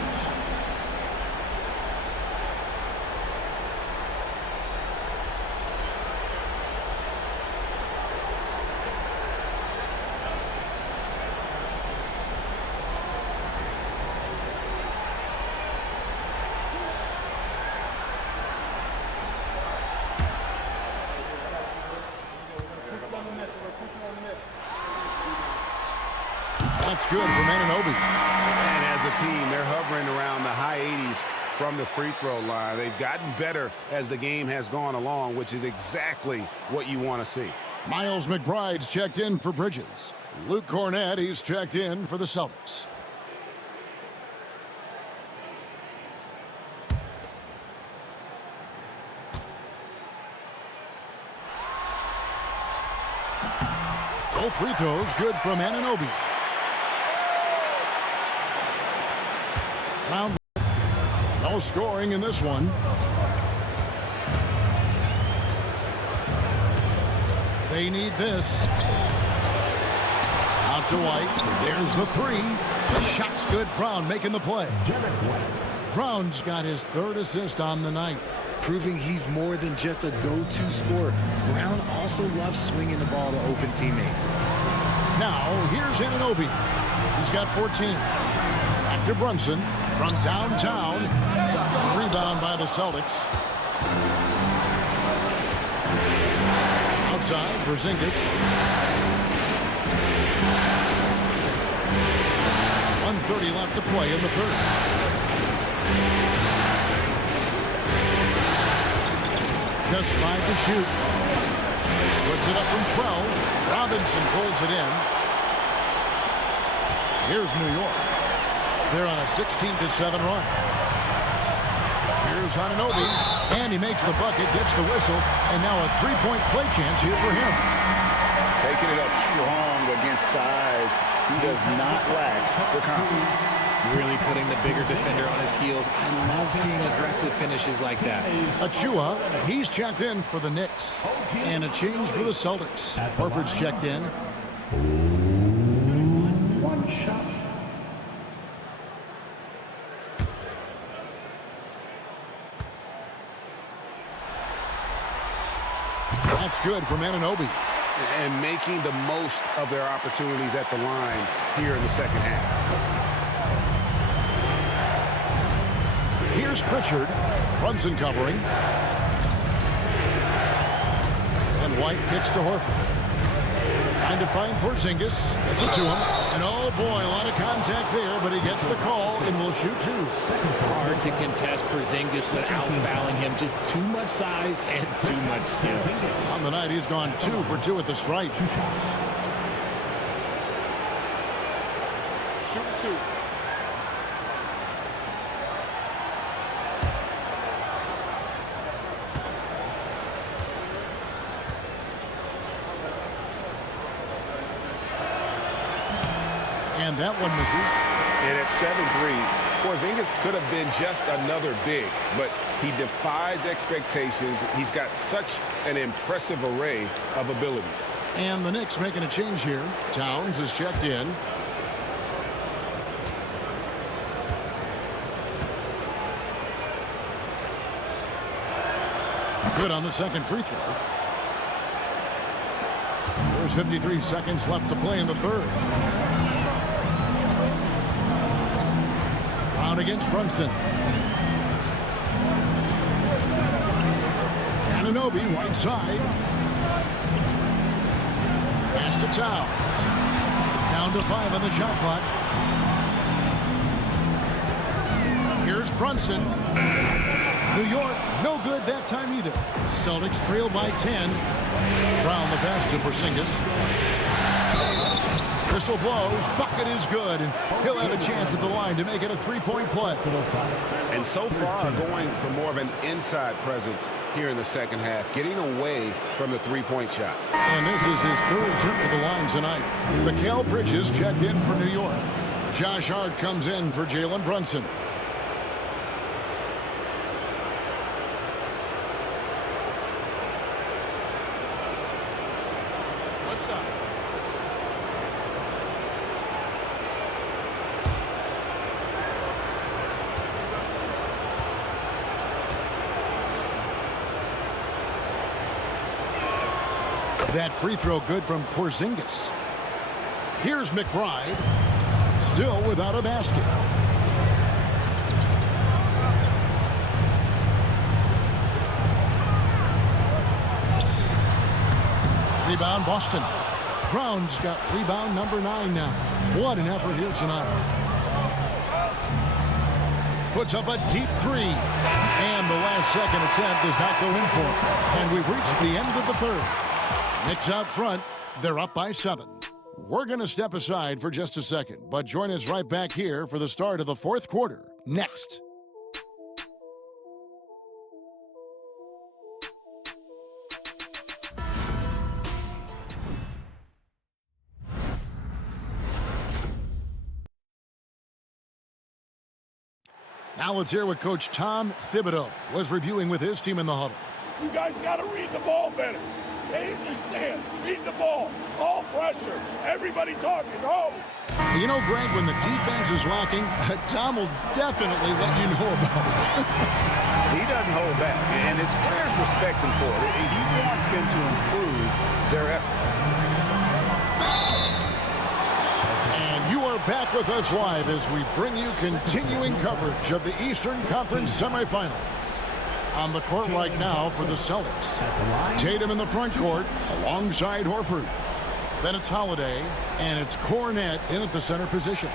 That's good from Anunoby. And as a team, they're hovering around the high 80s from the free throw line. They've gotten better as the game has gone along, which is exactly what you want to see. Miles McBride's checked in for Bridges. Luke Cornett, he's checked in for the Celtics. Both free throws good from Anunoby. Round. No scoring in this one. They need this. Out to White. There's the 3. The shot's good. Brown making the play. Brown's got his 3rd assist on the night. Proving he's more than just a go-to scorer. Brown also loves swinging the ball to open teammates. Now, here's Anunoby. He's got 14. Back to Brunson from downtown. Rebound by the Celtics. Outside, Porzingis. 1:30 left to play in the 3rd. Just 5 to shoot. Puts it up from 12. Robinson pulls it in. Here's New York. They're on a 16-7 run. Here's Anunoby, and he makes the bucket, gets the whistle, and now a 3-point play chance here for him. Taking it up strong against size. He does not lack for confidence. Really putting the bigger defender on his heels. I love seeing aggressive finishes like that. Achua, he's checked in for the Knicks. And a change for the Celtics. Horford's checked in. 1 shot. That's good from Anunoby. And making the most of their opportunities at the line here in the second half. Here's Pritchard. Brunson covering. And White kicks to Horford. Trying to find Porzingis. Gets it to him. And oh boy, a lot of contact there, but he gets the call and will shoot 2. Hard to contest Porzingis without fouling him. Just too much size and too much skill. On the night, he's gone 2 for 2 at the stripe. Shoot 2. And that one misses. And at 7'3", Porzingis could have been just another big, but he defies expectations. He's got such an impressive array of abilities. And the Knicks making a change here. Towns is checked in. Good on the second free throw. There's 53 seconds left to play in the third. Brown against Brunson. Anunoby, right side. Pass to Towns. Down to 5 on the shot clock. Here's Brunson. New York, no good that time either. Celtics trail by 10. Brown the pass to Porzingis. Whistle blows, bucket is good, and he'll have a chance at the line to make it a three-point play. And so far, going for more of an inside presence here in the second half, getting away from the three-point shot. And this is his third trip to the line tonight. Mikal Bridges checked in for New York. Josh Hart comes in for Jalen Brunson. What's up? That free throw good from Porzingis. Here's McBride. Still without a basket. Rebound Boston. Brown's got rebound number 9 now. What an effort here tonight. Puts up a deep three. And the last second attempt does not go in for him. And we've reached the end of the third. Knicks out front. They're up by 7. We're going to step aside for just a second, but join us right back here for the start of the fourth quarter. Next. Now let's hear what Coach Tom Thibodeau was reviewing with his team in the huddle. You guys got to read the ball better. Stay in your stance. Read the ball. All pressure. Everybody talking. Oh. You know, Greg, when the defense is lacking, Tom will definitely let you know about it. He doesn't hold back, and his players respect him for it. He wants them to improve their effort. And you are back with us live as we bring you continuing coverage of the Eastern Conference semifinals. On the court right now for the Celtics. Tatum in the front court alongside Horford. Then it's Holiday, and it's Cornette in at the center position.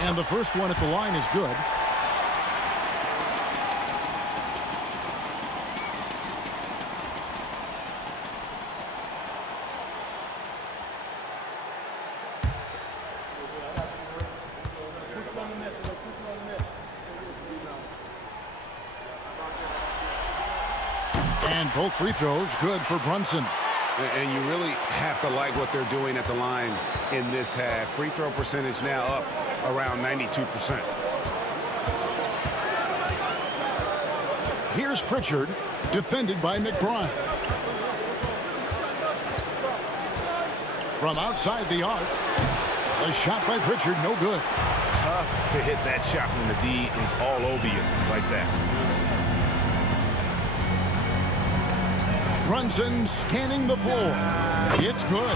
And the first one at the line is good. And both free throws good for Brunson. And you really have to like what they're doing at the line in this half. Free throw percentage now up around 92%. Here's Pritchard, defended by McBride. From outside the arc, a shot by Pritchard, no good. Tough to hit that shot when the D is all over you like that. Brunson scanning the floor. It's good.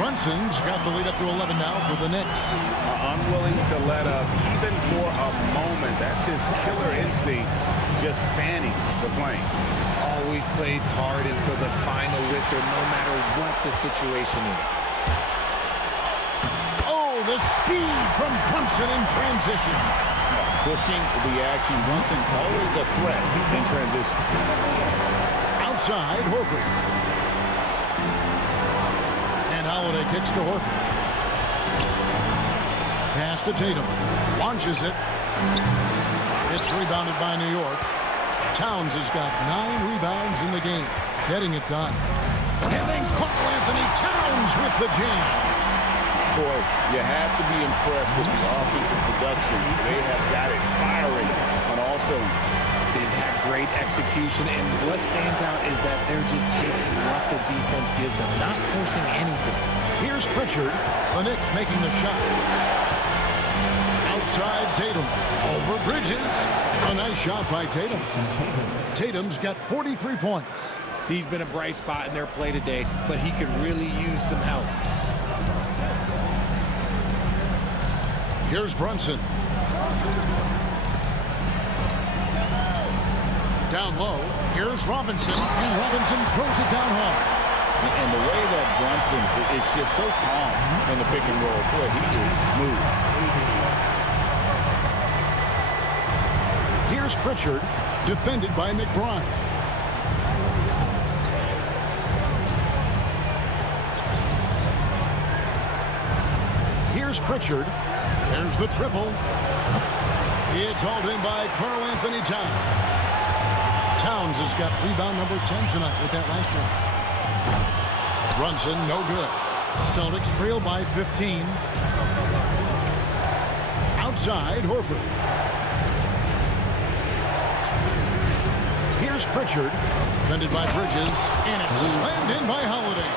Brunson's got the lead up to 11 now for the Knicks. Unwilling to let up even for a moment. That's his killer instinct, just fanning the flame. Always plays hard until the final whistle, no matter what the situation is. Oh, the speed from Brunson in transition. Pushing the action. Brunson always a threat in transition. Outside, Horford. And Holiday kicks to Horford. Pass to Tatum. Launches it. It's rebounded by New York. Towns has got 9 rebounds in the game. Getting it done. And then Karl Anthony Towns with the jam. Boy, you have to be impressed with the offensive production. They have got it firing on all cylinders. They've had great execution, and what stands out is that they're just taking what the defense gives them, not forcing anything. Here's Pritchard. The Knicks making the shot. Outside Tatum. Over Bridges. A nice shot by Tatum. Tatum's got 43 points. He's been a bright spot in their play today, but he could really use some help. Here's Brunson. Down low. Here's Robinson. And Robinson throws it down hard. And the way that Brunson is just so calm in the pick and roll. Boy, he is smooth. Here's Pritchard. Defended by McBride. Here's Pritchard. There's the triple. It's hauled in by Karl Anthony Towns. Towns has got rebound number 10 tonight with that last one. Brunson, no good. Celtics trail by 15. Outside, Horford. Here's Pritchard. Defended by Bridges. And it's slammed in by Holiday.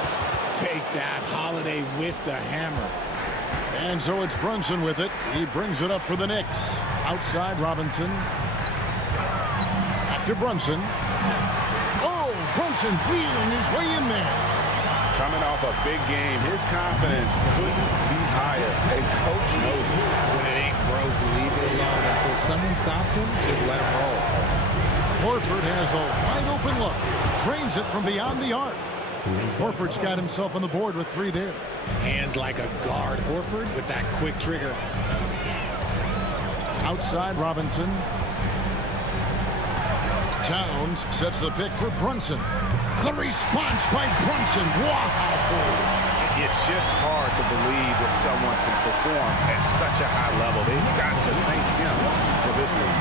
Take that. Holiday with the hammer. And so it's Brunson with it. He brings it up for the Knicks. Outside, Robinson. Back to Brunson. Oh, Brunson wheeling his way in there. Coming off a big game, his confidence couldn't be higher. And coach knows it. When it ain't broke, leave it alone. Until someone stops him, just let him roll. Horford has a wide open look. Drains it from beyond the arc. Horford's got himself on the board with 3 there. Hands like a guard. Horford with that quick trigger. Outside, Robinson. Towns sets the pick for Brunson. The response by Brunson. Wow! It's just hard to believe that someone can perform at such a high level. They've got to thank him for this lead.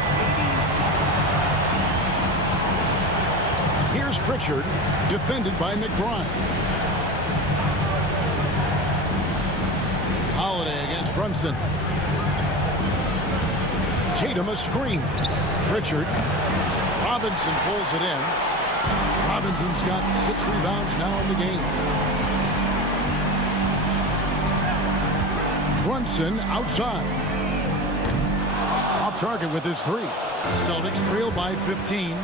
Here's Pritchard, defended by McBride. Holiday against Brunson. Tatum a screen. Pritchard. Robinson pulls it in. Robinson's got 6 rebounds now in the game. Brunson outside. Off target with his 3. Celtics trail by 15.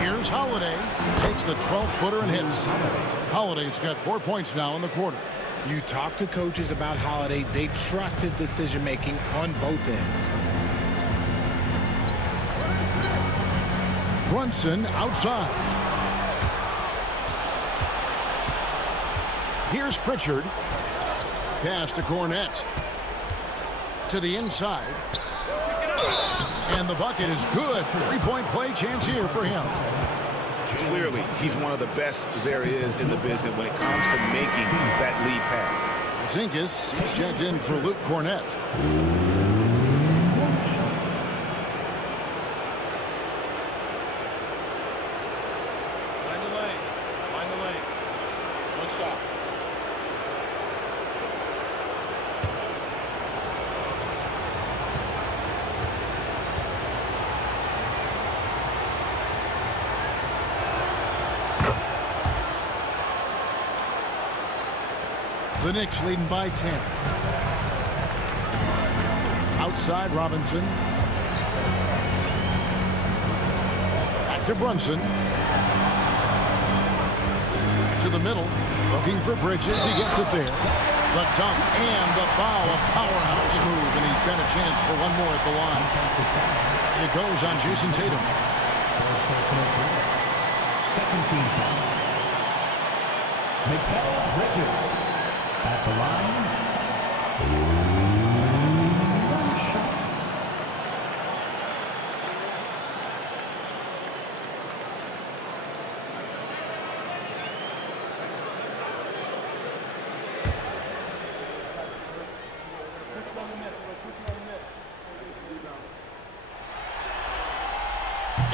Here's Holiday. Takes the 12-footer and hits. Holiday's got 4 points now in the quarter. You talk to coaches about Holiday, they trust his decision-making on both ends. Brunson outside. Here's Pritchard. Pass to Cornette. To the inside. And the bucket is good. 3-point play chance here for him. Clearly, he's one of the best there is in the business when it comes to making that lead pass. Zingas, he's checked in for Luke Cornette. Find the lane. Find the lane. One shot. The Knicks leading by 10. Outside, Robinson. Back to Brunson. To the middle. Looking for Bridges. He gets it there. The dunk and the foul. A powerhouse move, and he's got a chance for one more at the line. It goes on Jason Tatum. Second team foul. Mikal Bridges at the line. One shot.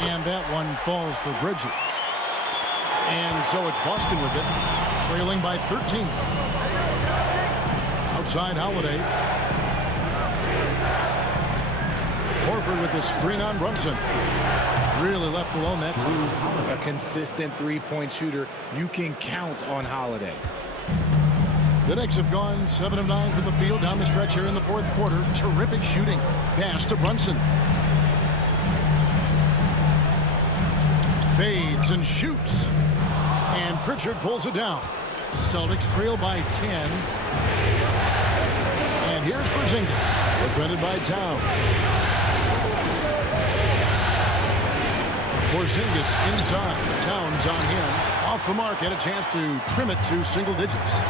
And that one falls for Bridges. And so it's Boston with it, trailing by 13. Outside Holiday. Horford with the screen on Brunson. Really left alone that time. A consistent three-point shooter. You can count on Holiday. The Knicks have gone 7 of 9 from the field down the stretch here in the fourth quarter. Terrific shooting. Pass to Brunson. Fades and shoots. And Pritchard pulls it down. Celtics trail by 10. And here's Porzingis. Defended by Towns. Porzingis inside. Towns on him. Off the mark. Had a chance to trim it to single digits.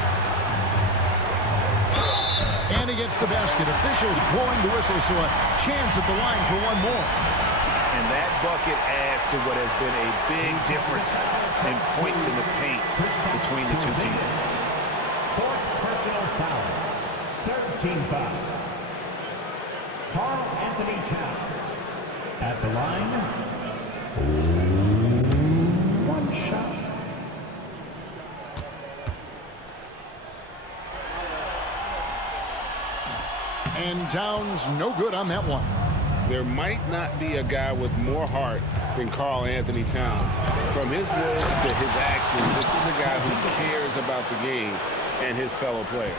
And he gets the basket. Officials blowing the whistle, so a chance at the line for one more. And that bucket adds to what has been a big difference in points in the paint between the two teams. Fourth personal foul. 13 foul. Karl Anthony Towns at the line. One shot. And Towns no good on that one. There might not be a guy with more heart than Karl Anthony Towns. From his words to his actions, this is a guy who cares about the game and his fellow players.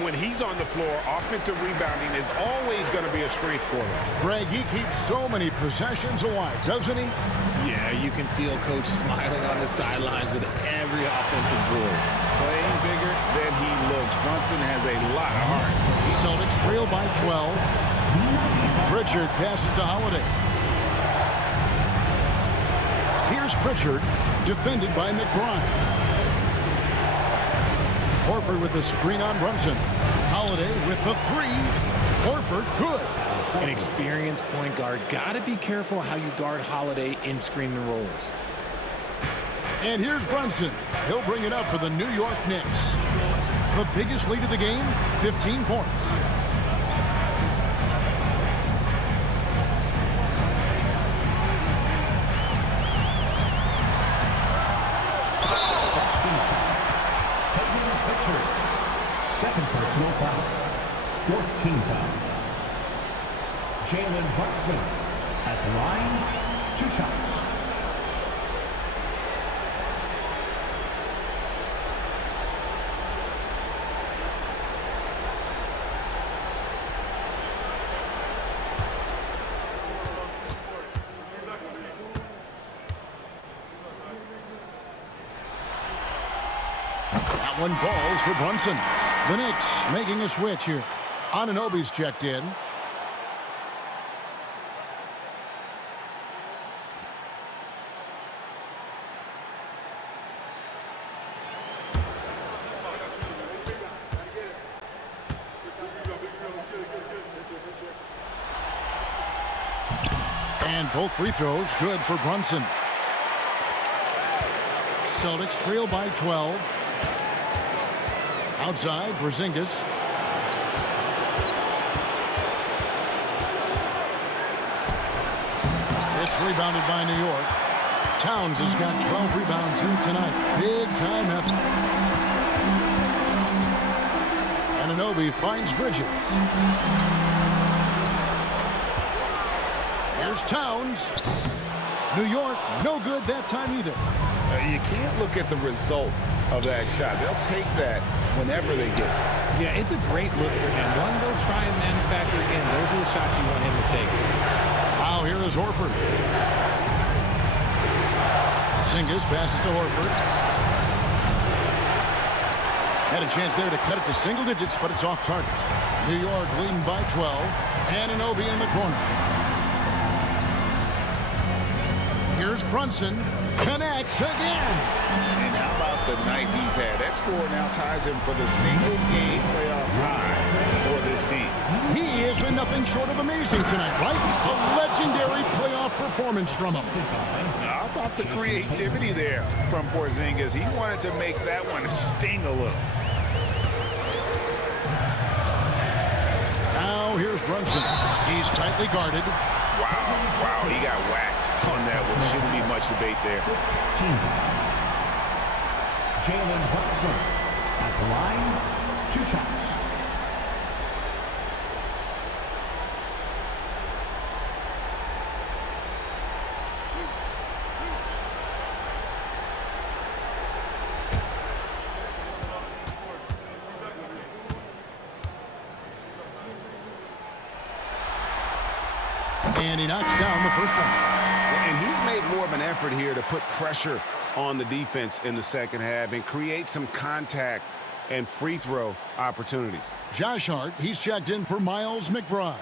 When he's on the floor, offensive rebounding is always going to be a strength for him. Greg, he keeps so many possessions alive, doesn't he? Yeah, you can feel Coach smiling on the sidelines with every offensive board. Playing bigger than he looks. Brunson has a lot of heart. Celtics trail by 12. Pritchard passes to Holiday. Here's Pritchard, defended by McBride. Horford with the screen on Brunson. Holiday with the three. Horford good. An experienced point guard. Got to be careful how you guard Holiday in screen and rolls. And here's Brunson. He'll bring it up for the New York Knicks. The biggest lead of the game, 15 points. Second personal foul. Fourth team foul. Jalen Brunson at the line. 2 shots. That one falls for Brunson. The Knicks making a switch here. Anunoby's checked in. And both free throws good for Brunson. Celtics trail by 12. Outside, Porzingis. It's rebounded by New York. Towns has got 12 rebounds here tonight. Big time effort. Anunoby finds Bridges. Here's Towns. New York, no good that time either. You can't look at the result of that shot. They'll take that whenever they get it. Yeah, it's a great look for him. One they'll try and manufacture again. Those are the shots you want him to take. Wow, here is Horford. Porzingis passes to Horford. Had a chance there to cut it to single digits, but it's off target. New York leading by 12. Anunoby in the corner. Here's Brunson. Connects again. And how about the night he's had? That score now ties him for the single-game playoff tie for this team. He has been nothing short of amazing tonight, right? A legendary playoff performance from him. How about the creativity there from Porzingis? He wanted to make that one sting a little. Now here's Brunson. He's tightly guarded. Wow, he got whacked on that one. Shouldn't be much debate there. Jalen Brunson at the line. 2 shots. And he knocks down the first one. And he's made more of an effort here to put pressure on the defense in the second half and create some contact and free throw opportunities. Josh Hart, he's checked in for Miles McBride.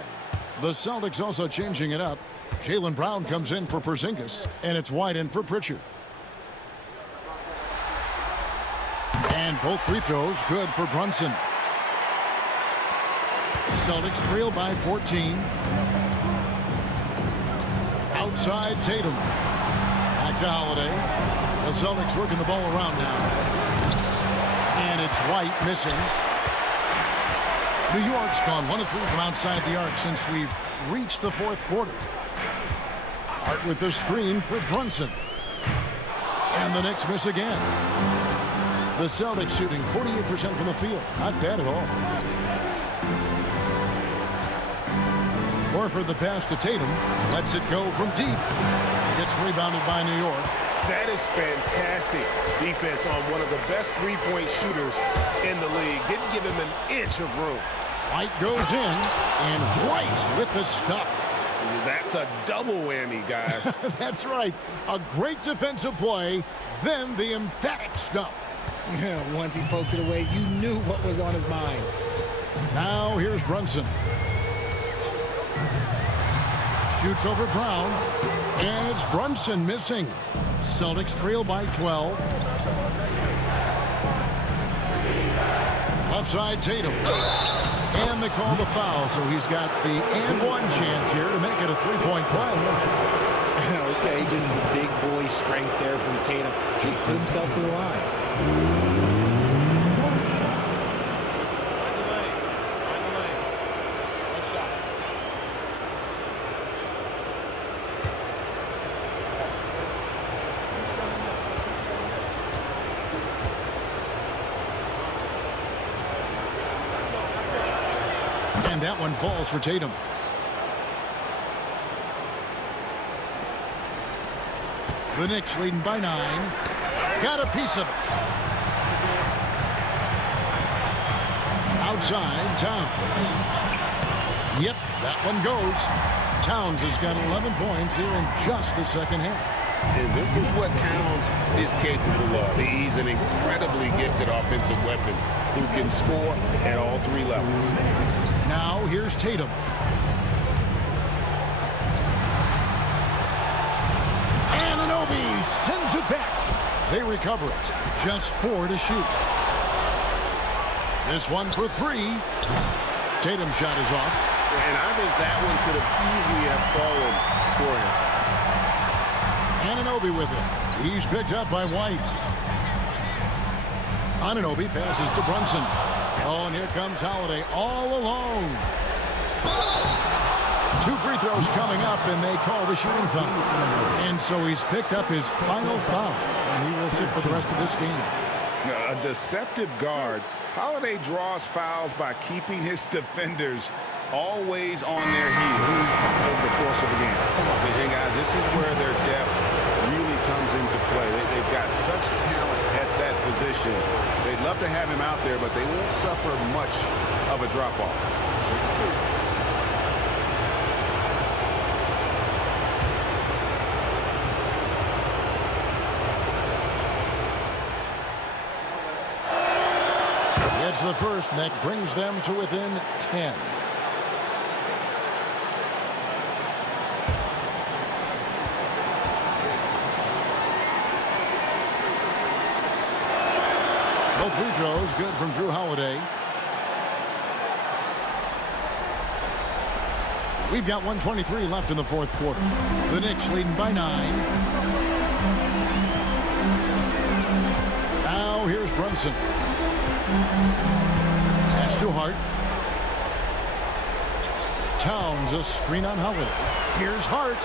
The Celtics also changing it up. Jaylen Brown comes in for Porzingis, and it's White in for Pritchard. And both free throws good for Brunson. Celtics trail by 14. Outside Tatum. Back to Holiday. The Celtics working the ball around now. And it's White missing. New York's gone 1 of 3 from outside the arc since we've reached the fourth quarter. Hart with the screen for Brunson. And the Knicks miss again. The Celtics shooting 48% from the field. Not bad at all. Horford the pass to Tatum. Lets it go from deep. Gets rebounded by New York. That is fantastic defense on one of the best three-point shooters in the league. Didn't give him an inch of room. White goes in, and White with the stuff. That's a double whammy, guys. That's right. A great defensive play, then the emphatic stuff. Once he poked it away, you knew what was on his mind. Now here's Brunson. Shoots over Brown, and it's Brunson missing. Celtics trail by 12. Left side Tatum. And they call the foul, so he's got the and one chance here to make it a three-point play. Okay, just some big boy strength there from Tatum. Just put himself to the line. And that one falls for Tatum. The Knicks leading by 9. Got a piece of it. Outside, Towns. Yep, that one goes. Towns has got 11 points here in just the second half. And this is what Towns is capable of. He's an incredibly gifted offensive weapon who can score at all 3 levels. Now here's Tatum. Anunoby sends it back. They recover it. Just 4 to shoot. This one for 3. Tatum's shot is off. And I think that one could have easily have fallen for him. Anunoby with it. He's picked up by White. Anunoby passes to Brunson. Oh, and here comes Holiday all alone. 2 free throws coming up, and they call the shooting foul. And so he's picked up his final foul, and he will sit for the rest of this game. A deceptive guard. Holiday draws fouls by keeping his defenders always on their heels over the course of the game. And guys, this is where their depth really comes into play. They've got such talent at that position. They'd love to have him out there, but they won't suffer much of a drop-off. It's the first, and that brings them to within 10. Both free throws good from Drew Holiday. We've got 1:23 left in the fourth quarter. The Knicks leading by 9. Now here's Brunson. Pass to Hart. Towns a screen on Holiday. Here's Hart.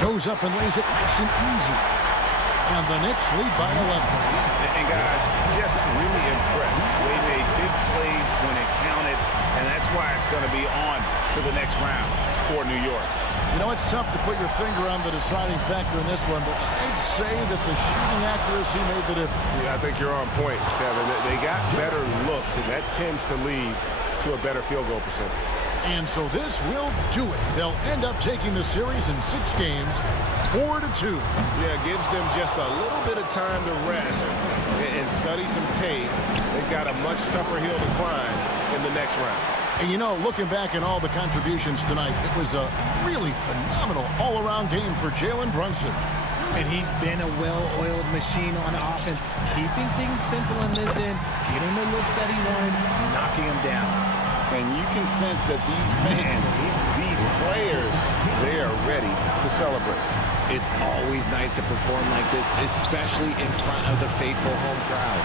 Goes up and lays it nice and easy. And the Knicks lead by 11. And guys, just really impressed. They made big plays when it counted, and that's why it's going to be on to the next round for New York. You know, it's tough to put your finger on the deciding factor in this one, but I'd say that the shooting accuracy made the difference. Yeah, I think you're on point, Kevin. They got better looks, and that tends to lead to a better field goal percentage. And so this will do it. They'll end up taking the series in 6 games, 4-2. Yeah, gives them just a little bit of time to rest and study some tape. They've got a much tougher hill to climb in the next round. And you know, looking back at all the contributions tonight, it was a really phenomenal all-around game for Jalen Brunson. And he's been a well-oiled machine on offense, keeping things simple in this end, getting the looks that he wanted, knocking them down. And you can sense that these fans, these players, they are ready to celebrate. It's always nice to perform like this, especially in front of the faithful home crowd.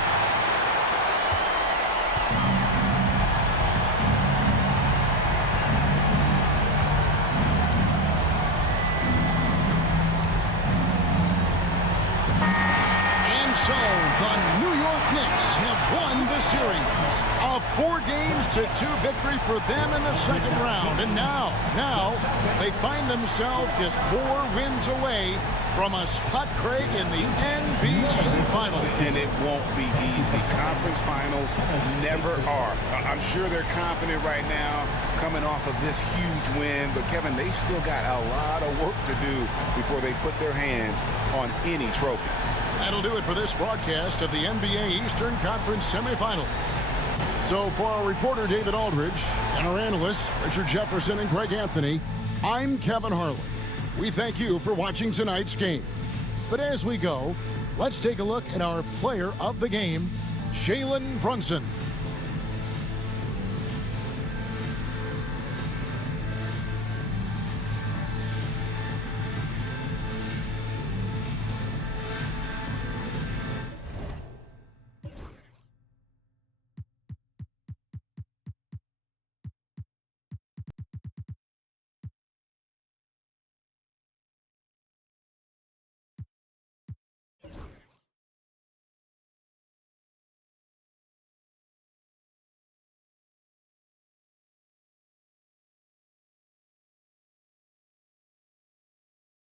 And so the New York Knicks have won the series. A 4-2 victory for them in the second round. And now they find themselves just 4 wins away from a spot, Craig, in the NBA Finals. And it won't be easy. Conference finals never are. I'm sure they're confident right now coming off of this huge win. But, Kevin, they've still got a lot of work to do before they put their hands on any trophy. That'll do it for this broadcast of the NBA Eastern Conference semifinals. So for our reporter, David Aldridge, and our analysts, Richard Jefferson and Greg Anthony, I'm Kevin Harlan. We thank you for watching tonight's game. But as we go, let's take a look at our player of the game, Jalen Brunson.